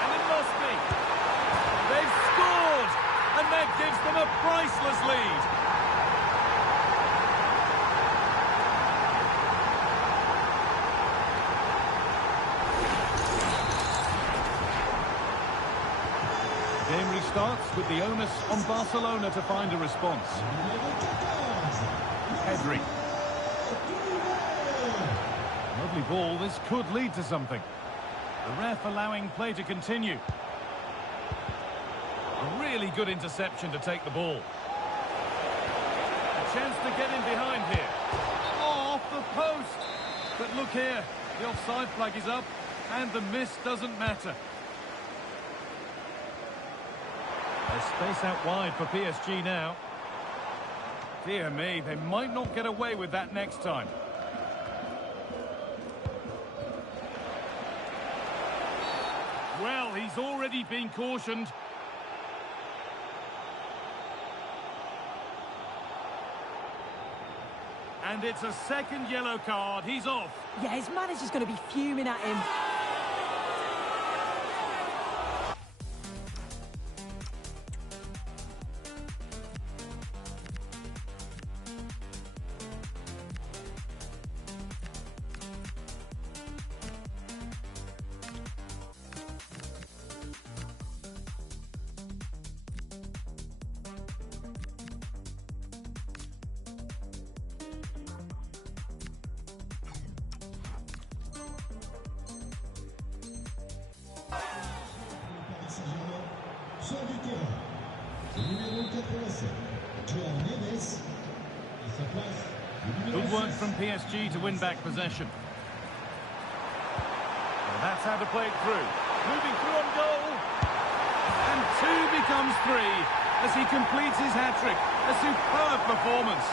And it must be. They've scored! And that gives them a priceless lead. Game restarts with the onus on Barcelona to find a response. Pedri. Lovely ball, this could lead to something. The ref allowing play to continue. A really good interception to take the ball. A chance to get in behind here. Oh, off the post. But look here, the offside flag is up and the miss doesn't matter. There's space out wide for PSG now. Dear me, they might not get away with that next time. Well, he's already been cautioned. And it's a second yellow card. He's off. Yeah, his manager's going to be fuming at him. Sur du terrain, le numéro 87, Joao Neves, et sa place, le numéro Good work 6. from PSG to win back possession. Well, that's how to play it through. Moving through on goal. And 2 becomes 3 as he completes his hat-trick. A superb performance.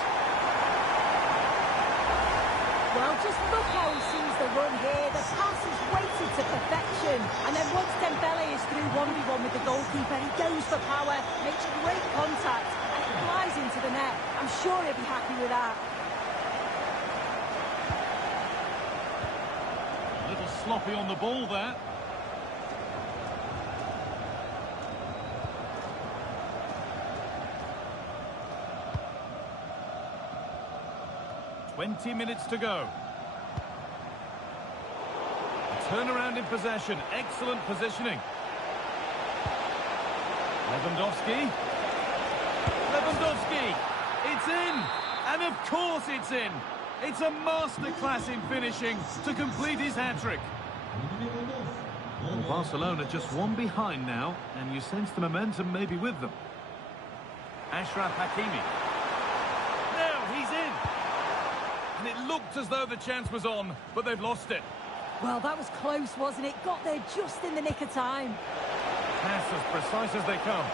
Well, just look how he sees the run here. The pass is weighted to perfection. And then once Dembele is through 1v1 with the goalkeeper, he goes for power, makes great contact, and it flies into the net. I'm sure he'll be happy with that. A little sloppy on the ball there. "20 minutes to go. A turnaround in possession. Excellent positioning. Lewandowski. Lewandowski. It's in. And of course it's in. It's a masterclass in finishing to complete his hat-trick. Well, Barcelona just one behind now, and you sense the momentum maybe with them. Achraf Hakimi. Now he's in. And it looked as though the chance was on, but they've lost it. Well, that was close, wasn't it? Got there just in the nick of time. Pass as precise as they come.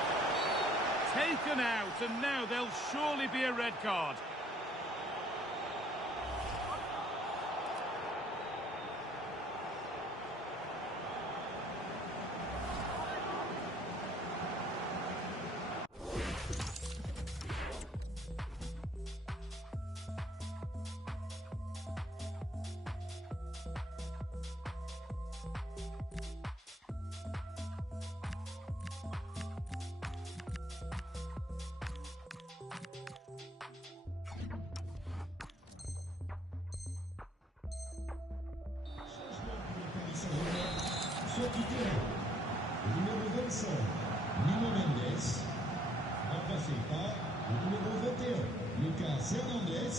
Taken out, and now there'll surely be a red card. Sur du terrain, le numéro 25, Nuno Mendes, remplacé par le numéro 21, Lucas Hernandez.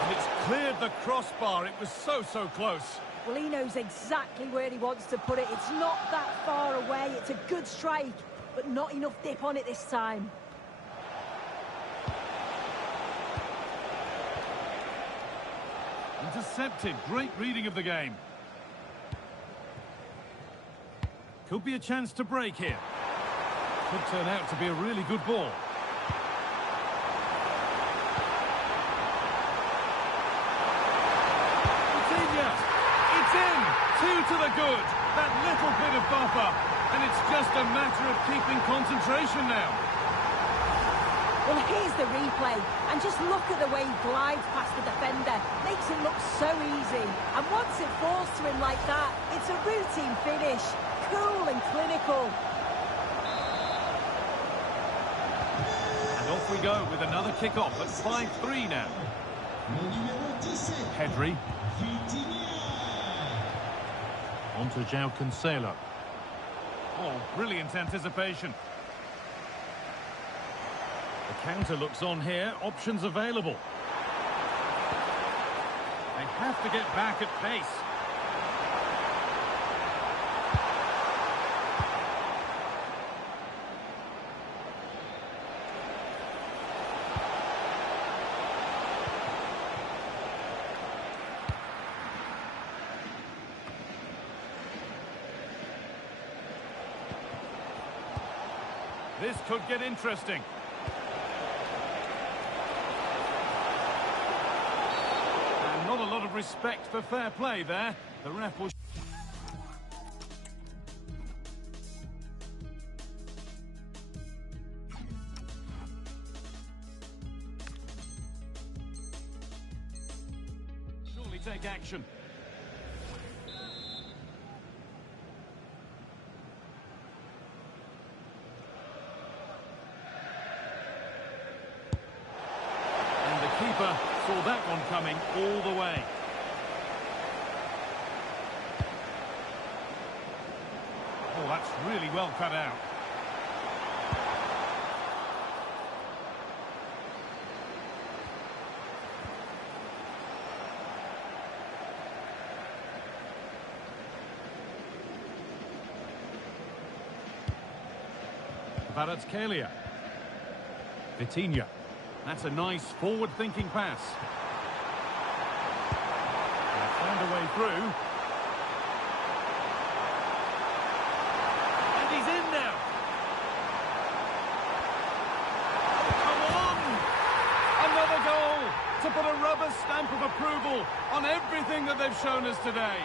And it's cleared the crossbar. It was so close. Well, he knows exactly where he wants to put it. It's not that far away. It's a good strike, but not enough dip on it this time. Intercepted. Great reading of the game. Could be a chance to break here. Could turn out to be a really good ball. Coutinho. It's in. 2 to the good. That little bit of buffer. And it's just a matter of keeping concentration now. Well, here's the replay, and just look at the way he glides past the defender. Makes it look so easy. And once it falls to him like that, it's a routine finish. Cool and clinical. And off we go with another kick-off at 5-3 now. Le numéro 17. Pedri. Vitinha. On to João Cancelo. Oh, brilliant anticipation. The counter looks on here. Options available. They have to get back at pace. This could get interesting. And not a lot of respect for fair play there. The ref will... surely take action. Keeper saw that one coming all the way. Oh, that's really well cut out. Kvaratskhelia. Vitinha. That's a nice forward-thinking pass. They found a way through. And he's in now. Come on! Another goal to put a rubber stamp of approval on everything that they've shown us today.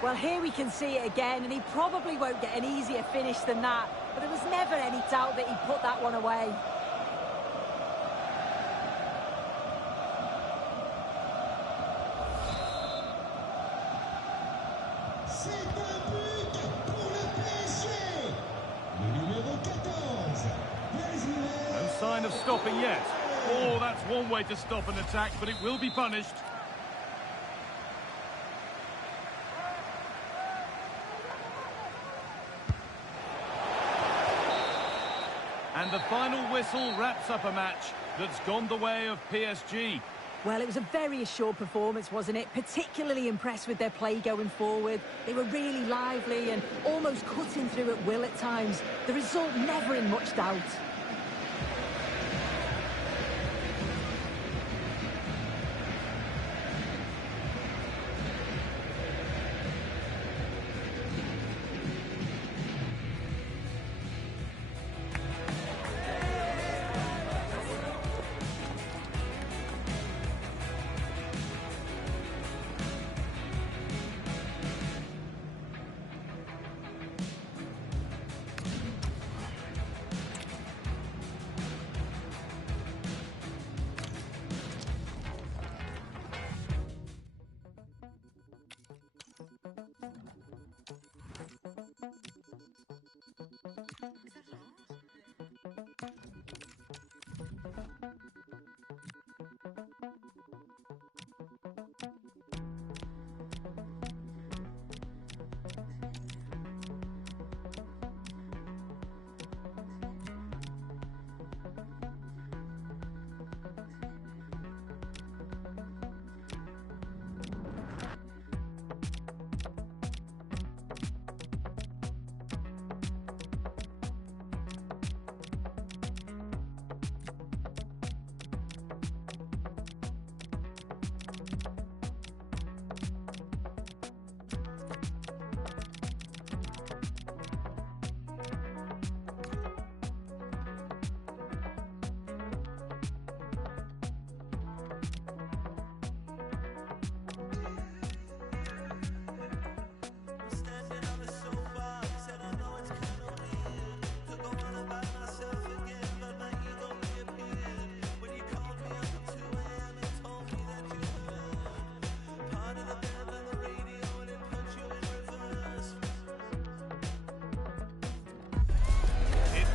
Well, here we can see it again, and he probably won't get an easier finish than that. But there was never any doubt that he'd put that one away. C'est un but pour le PSG. Le numéro 14. No sign of stopping yet. Oh, that's one way to stop an attack, but it will be punished. And the final whistle wraps up a match that's gone the way of PSG. Well, it was a very assured performance, wasn't it? Particularly impressed with their play going forward. They were really lively and almost cutting through at will at times. The result never in much doubt.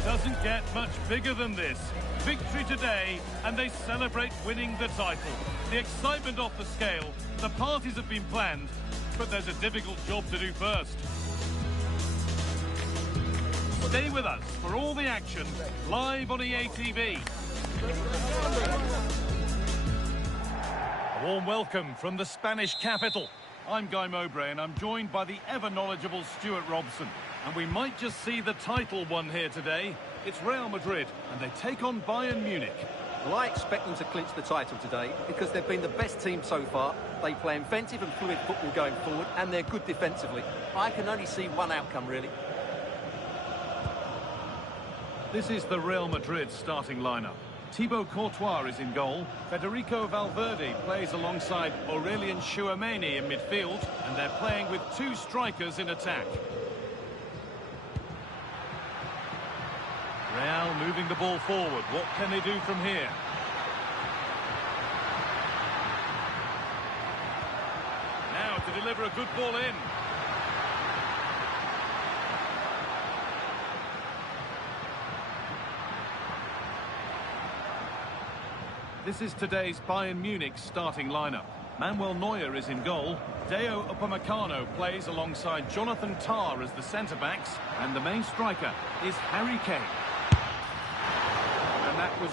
Doesn't get much bigger than this. Victory today, and they celebrate winning the title. The excitement off the scale, the parties have been planned, but there's a difficult job to do first. Stay with us for all the action, live on EA TV. A warm welcome from the Spanish capital. I'm Guy Mowbray, and I'm joined by the ever-knowledgeable Stuart Robson. And we might just see the title won here today. It's Real Madrid, and they take on Bayern Munich. Well, I expect them to clinch the title today because they've been the best team so far. They play inventive and fluid football going forward, and they're good defensively. I can only see one outcome, really. This is the Real Madrid starting lineup. Thibaut Courtois is in goal. Federico Valverde plays alongside Aurelien Tchouameni in midfield, and they're playing with two strikers in attack. Real moving the ball forward. What can they do from here? Now to deliver a good ball in. This is today's Bayern Munich starting lineup. Manuel Neuer is in goal. Dayot Upamecano plays alongside Jonathan Tah as the centre-backs. And the main striker is Harry Kane. And that was...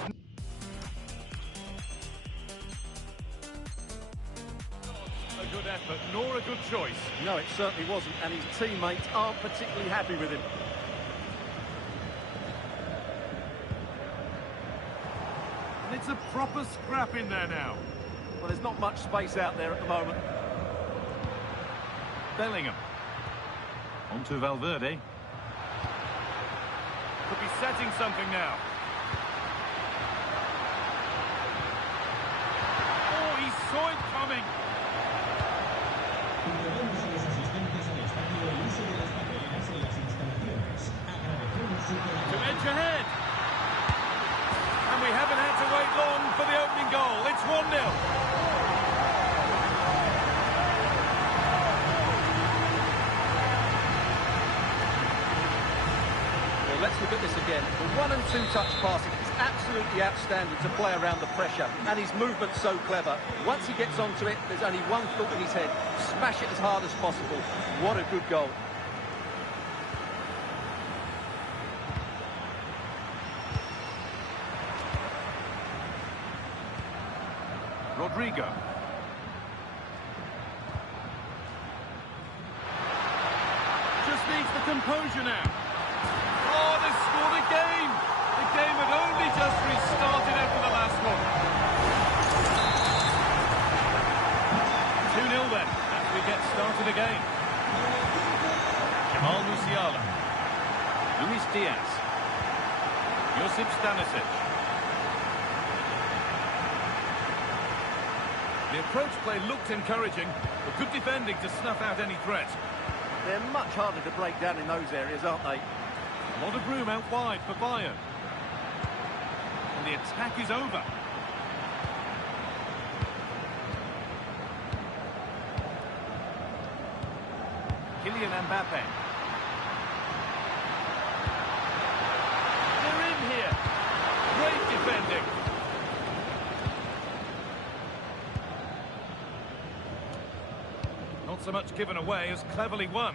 a good effort, nor a good choice. No, it certainly wasn't, and his teammates aren't particularly happy with him. And it's a proper scrap in there now. Well, there's not much space out there at the moment. Bellingham. On to Valverde. Could be setting something now. Oh, he saw it coming. To edge ahead. And we haven't had to wait long for the opening goal. It's 1-0. Let's look at this again. The 1- and 2-touch passing is absolutely outstanding to play around the pressure, and his movement's so clever. Once he gets onto it, there's only one thought in his head: smash it as hard as possible. What a good goal. Rodrigo. Just needs the composure now. Oh, they scored again! The game had only just restarted after the last one. 2-0 then, as we get started again. Jamal Musiala. Luis Diaz. Josip Stanisic. The approach play looked encouraging, but good defending to snuff out any threat. They're much harder to break down in those areas, aren't they? A lot of room out wide for Bayern. And the attack is over. Kylian Mbappe. They're in here. Great defending. Not so much given away as cleverly won.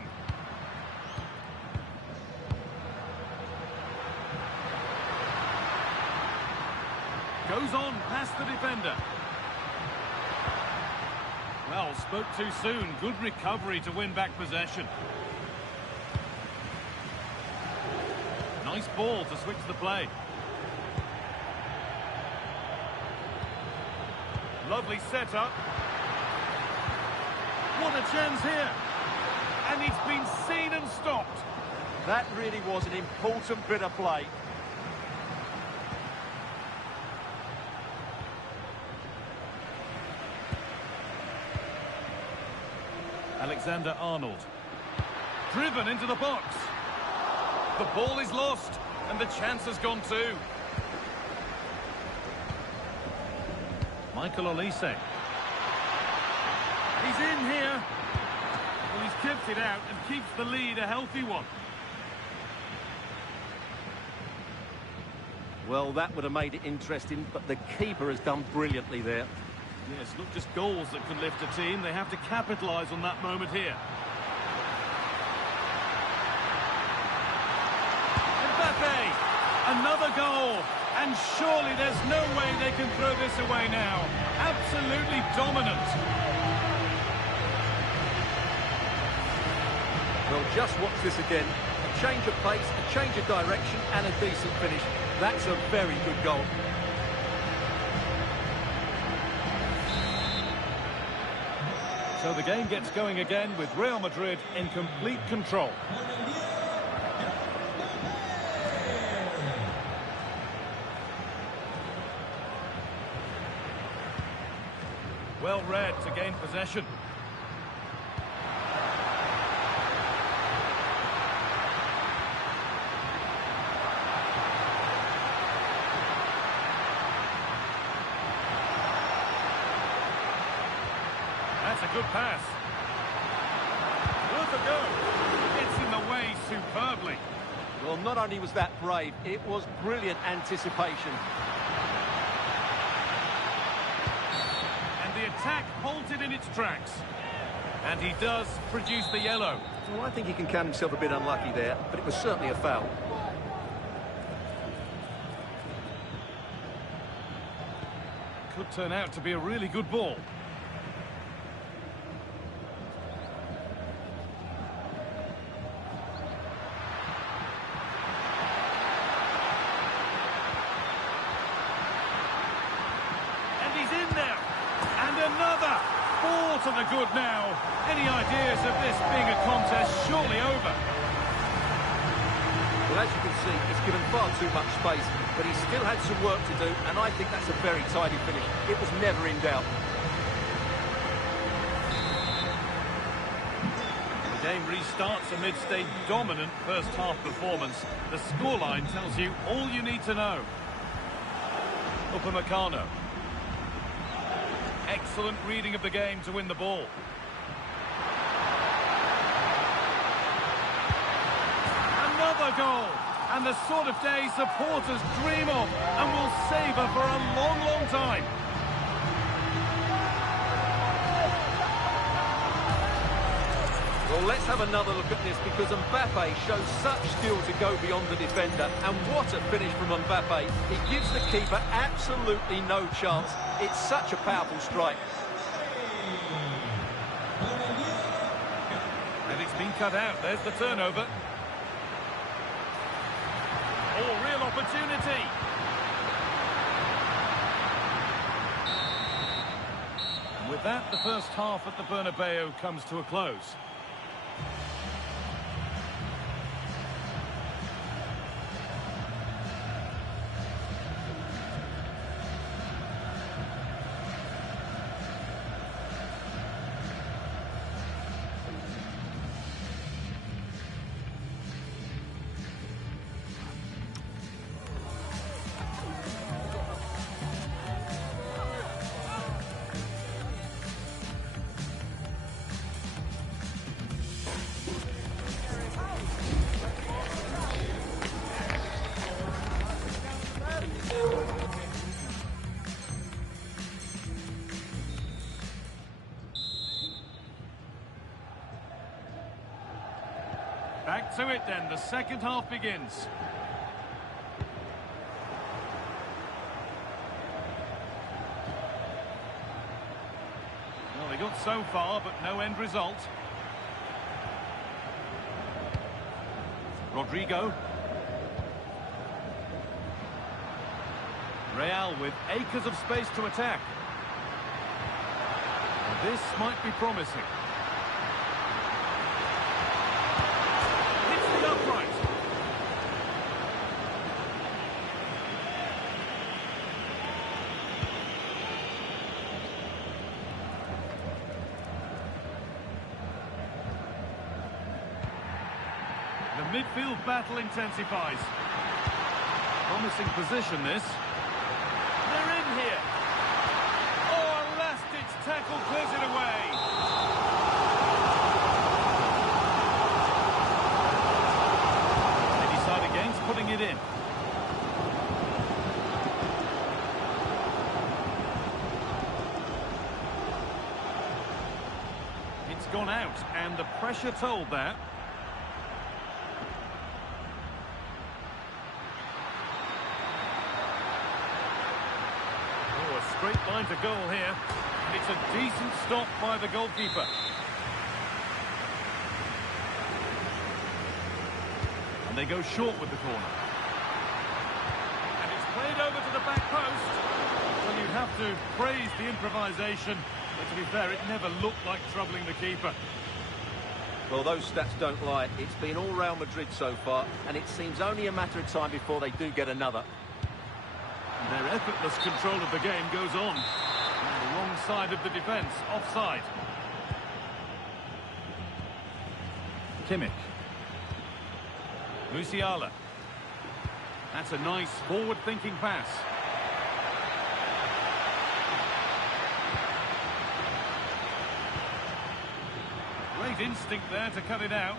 Goes on past the defender. Well, spoke too soon. Good recovery to win back possession. Nice ball to switch the play. Lovely setup. What a chance here. And it's been seen and stopped. That really was an important bit of play. Alexander-Arnold. Driven into the box. The ball is lost, and the chance has gone too. Michael Olise. He's in here. Well, he's kept it out and keeps the lead a healthy one. Well, that would have made it interesting, but the keeper has done brilliantly there. Yes, not just goals that can lift a team, they have to capitalise on that moment here. Mbappe! Another goal! And surely there's no way they can throw this away now. Absolutely dominant. Well, just watch this again. A change of pace, a change of direction, and a decent finish. That's a very good goal. So the game gets going again with Real Madrid in complete control. Well read to gain possession. That's a good pass. Worth a go. It's in the way superbly. Well, not only was that brave, it was brilliant anticipation. And the attack halted in its tracks. And he does produce the yellow. Well, I think he can count himself a bit unlucky there, but it was certainly a foul. Could turn out to be a really good ball. Another! 4 to the good now. Any ideas of this being a contest surely over? Well, as you can see, he's given far too much space, but he still had some work to do, and I think that's a very tidy finish. It was never in doubt. The game restarts amidst a dominant first-half performance. The scoreline tells you all you need to know. Upamecano. Excellent reading of the game to win the ball. Another goal! And the sort of day supporters dream of and will savour for a long, long time. Well, let's have another look at this, because Mbappe shows such skill to go beyond the defender. And what a finish from Mbappe. He gives the keeper absolutely no chance. It's such a powerful strike. And it's been cut out. There's the turnover. Oh, real opportunity. And with that, the first half at the Bernabeu comes to a close. Back to it then, the second half begins. Well, they got so far, but no end result. Rodrigo. Real with acres of space to attack. This might be promising. Hits the upright. The midfield battle intensifies. Promising position, this. They're in here. Oh, a last-ditch tackle clears it away. They decide against putting it in. gone out, and the pressure told that. Oh, a straight line to goal here. It's a decent stop by the goalkeeper. And they go short with the corner. And it's played over to the back post. Well, you have to praise the improvisation, but to be fair, it never looked like troubling the keeper. Well, those stats don't lie. It's been all Real Madrid so far, and it seems only a matter of time before they do get another. And their effortless control of the game goes on. On the wrong side of the defence, offside. Kimmich. Musiala. That's a nice forward-thinking pass. Great instinct there to cut it out.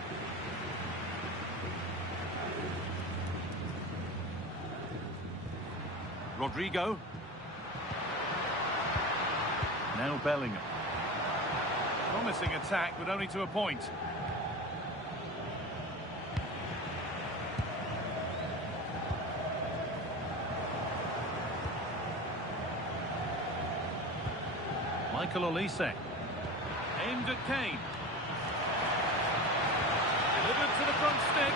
Rodrigo. Now Bellingham. Promising attack, but only to a point. Michael Olise. Aimed at Kane. Delivered to the front stick.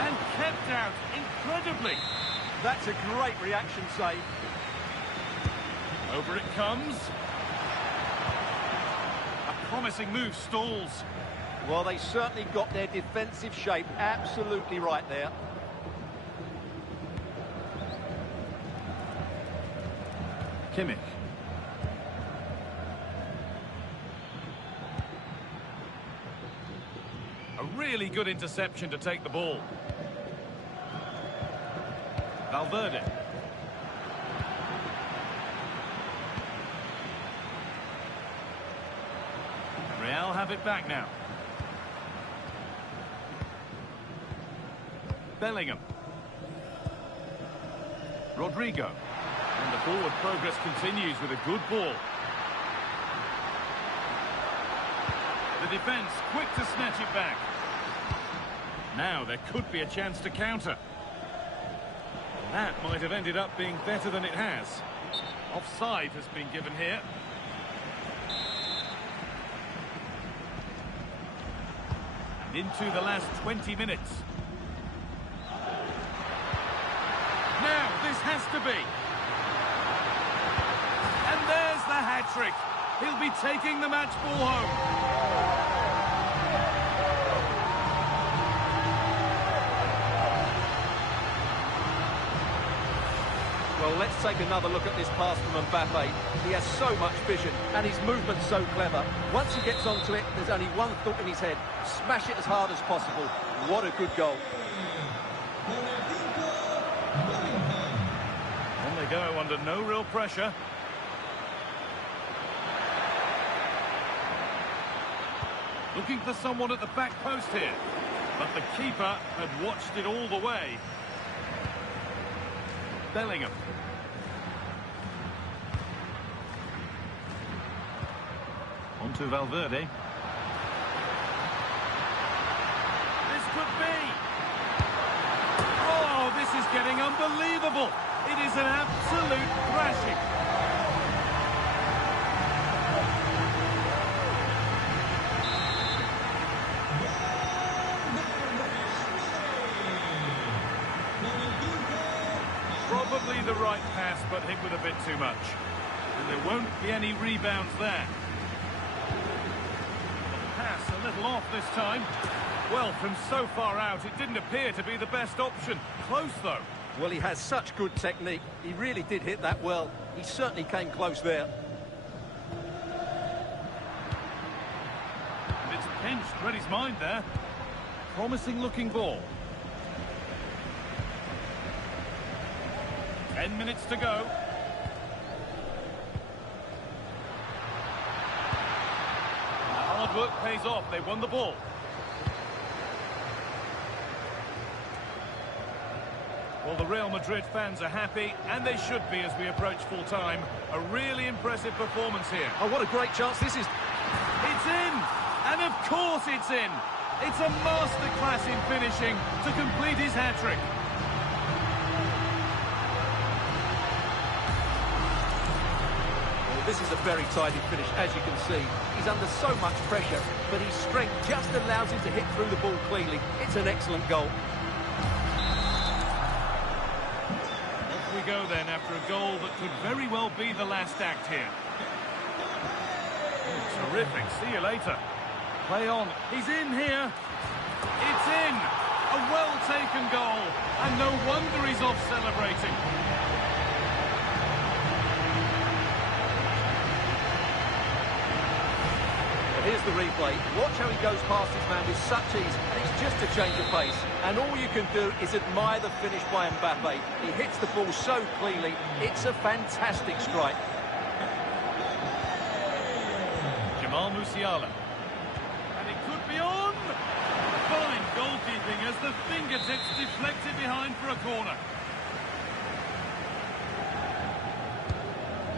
And kept out incredibly. That's a great reaction save. Over it comes. A promising move stalls. Well, they certainly got their defensive shape absolutely right there. Kimmich. A really good interception to take the ball. Valverde. Real have it back now. Bellingham. Rodrigo. And the forward progress continues with a good ball. The defence quick to snatch it back. Now there could be a chance to counter. That might have ended up being better than it has. Offside has been given here. And into the last 20 minutes. Now this has to be. And there's the hat-trick. He'll be taking the match ball home. Well, let's take another look at this pass from Mbappe. He has so much vision, and his movement's so clever. Once he gets onto it, there's only one thought in his head. Smash it as hard as possible. What a good goal. On they go under no real pressure. Looking for someone at the back post here. But the keeper had watched it all the way. Bellingham. On to Valverde. This could be. Oh, this is getting unbelievable. It is an absolute thrashing. Probably the right pass, but hit with a bit too much. And there won't be any rebounds there. Pass a little off this time. Well, from so far out, it didn't appear to be the best option. Close, though. Well, he has such good technique. He really did hit that well. He certainly came close there. And it's pinched, read his mind there. Promising looking ball. 10 minutes to go. The hard work pays off. They won the ball. Well, the Real Madrid fans are happy, and they should be as we approach full time. A really impressive performance here. Oh, what a great chance this is. It's in! And of course it's in. It's a masterclass in finishing to complete his hat-trick. Well, this is a very tidy finish, as you can see. He's under so much pressure, but his strength just allows him to hit through the ball cleanly. It's an excellent goal. Off we go then after a goal that could very well be the last act here. Terrific. See you later. Play on. He's in here. It's in. A well-taken goal. And no wonder he's off celebrating. But here's the replay. Watch how he goes past his man with such ease. And it's just a change of pace. And all you can do is admire the finish by Mbappe. He hits the ball so cleanly. It's a fantastic strike. Jamal Musiala. And it could be on. Fine goalkeeping as the fingertips deflected behind for a corner.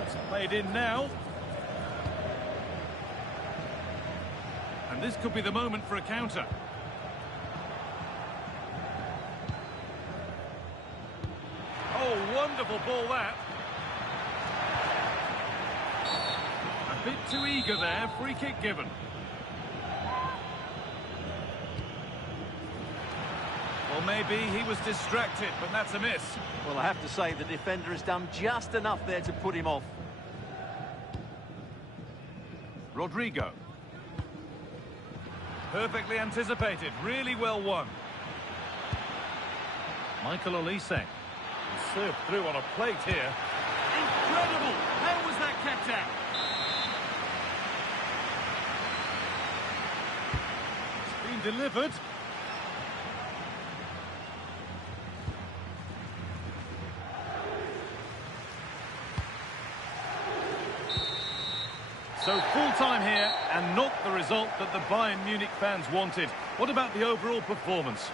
It's played in now. And this could be the moment for a counter. Oh, wonderful ball that. A bit too eager there, free kick given. Well, maybe he was distracted, but that's a miss. Well, I have to say the defender has done just enough there to put him off. Rodrigo. Perfectly anticipated, really well won. Michael Olise. Served through on a plate here. Incredible! How was that kept out? It's been delivered. So full-time here, and not the result that the Bayern Munich fans wanted. What about the overall performance?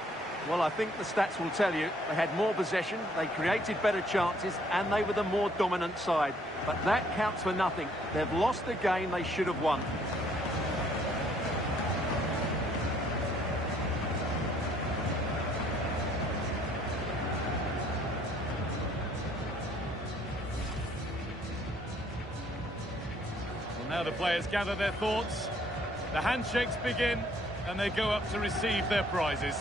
Well, I think the stats will tell you they had more possession, they created better chances, and they were the more dominant side. But that counts for nothing. They've lost the game they should have won. Now the players gather their thoughts, the handshakes begin, and they go up to receive their prizes.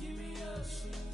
Give me a shit.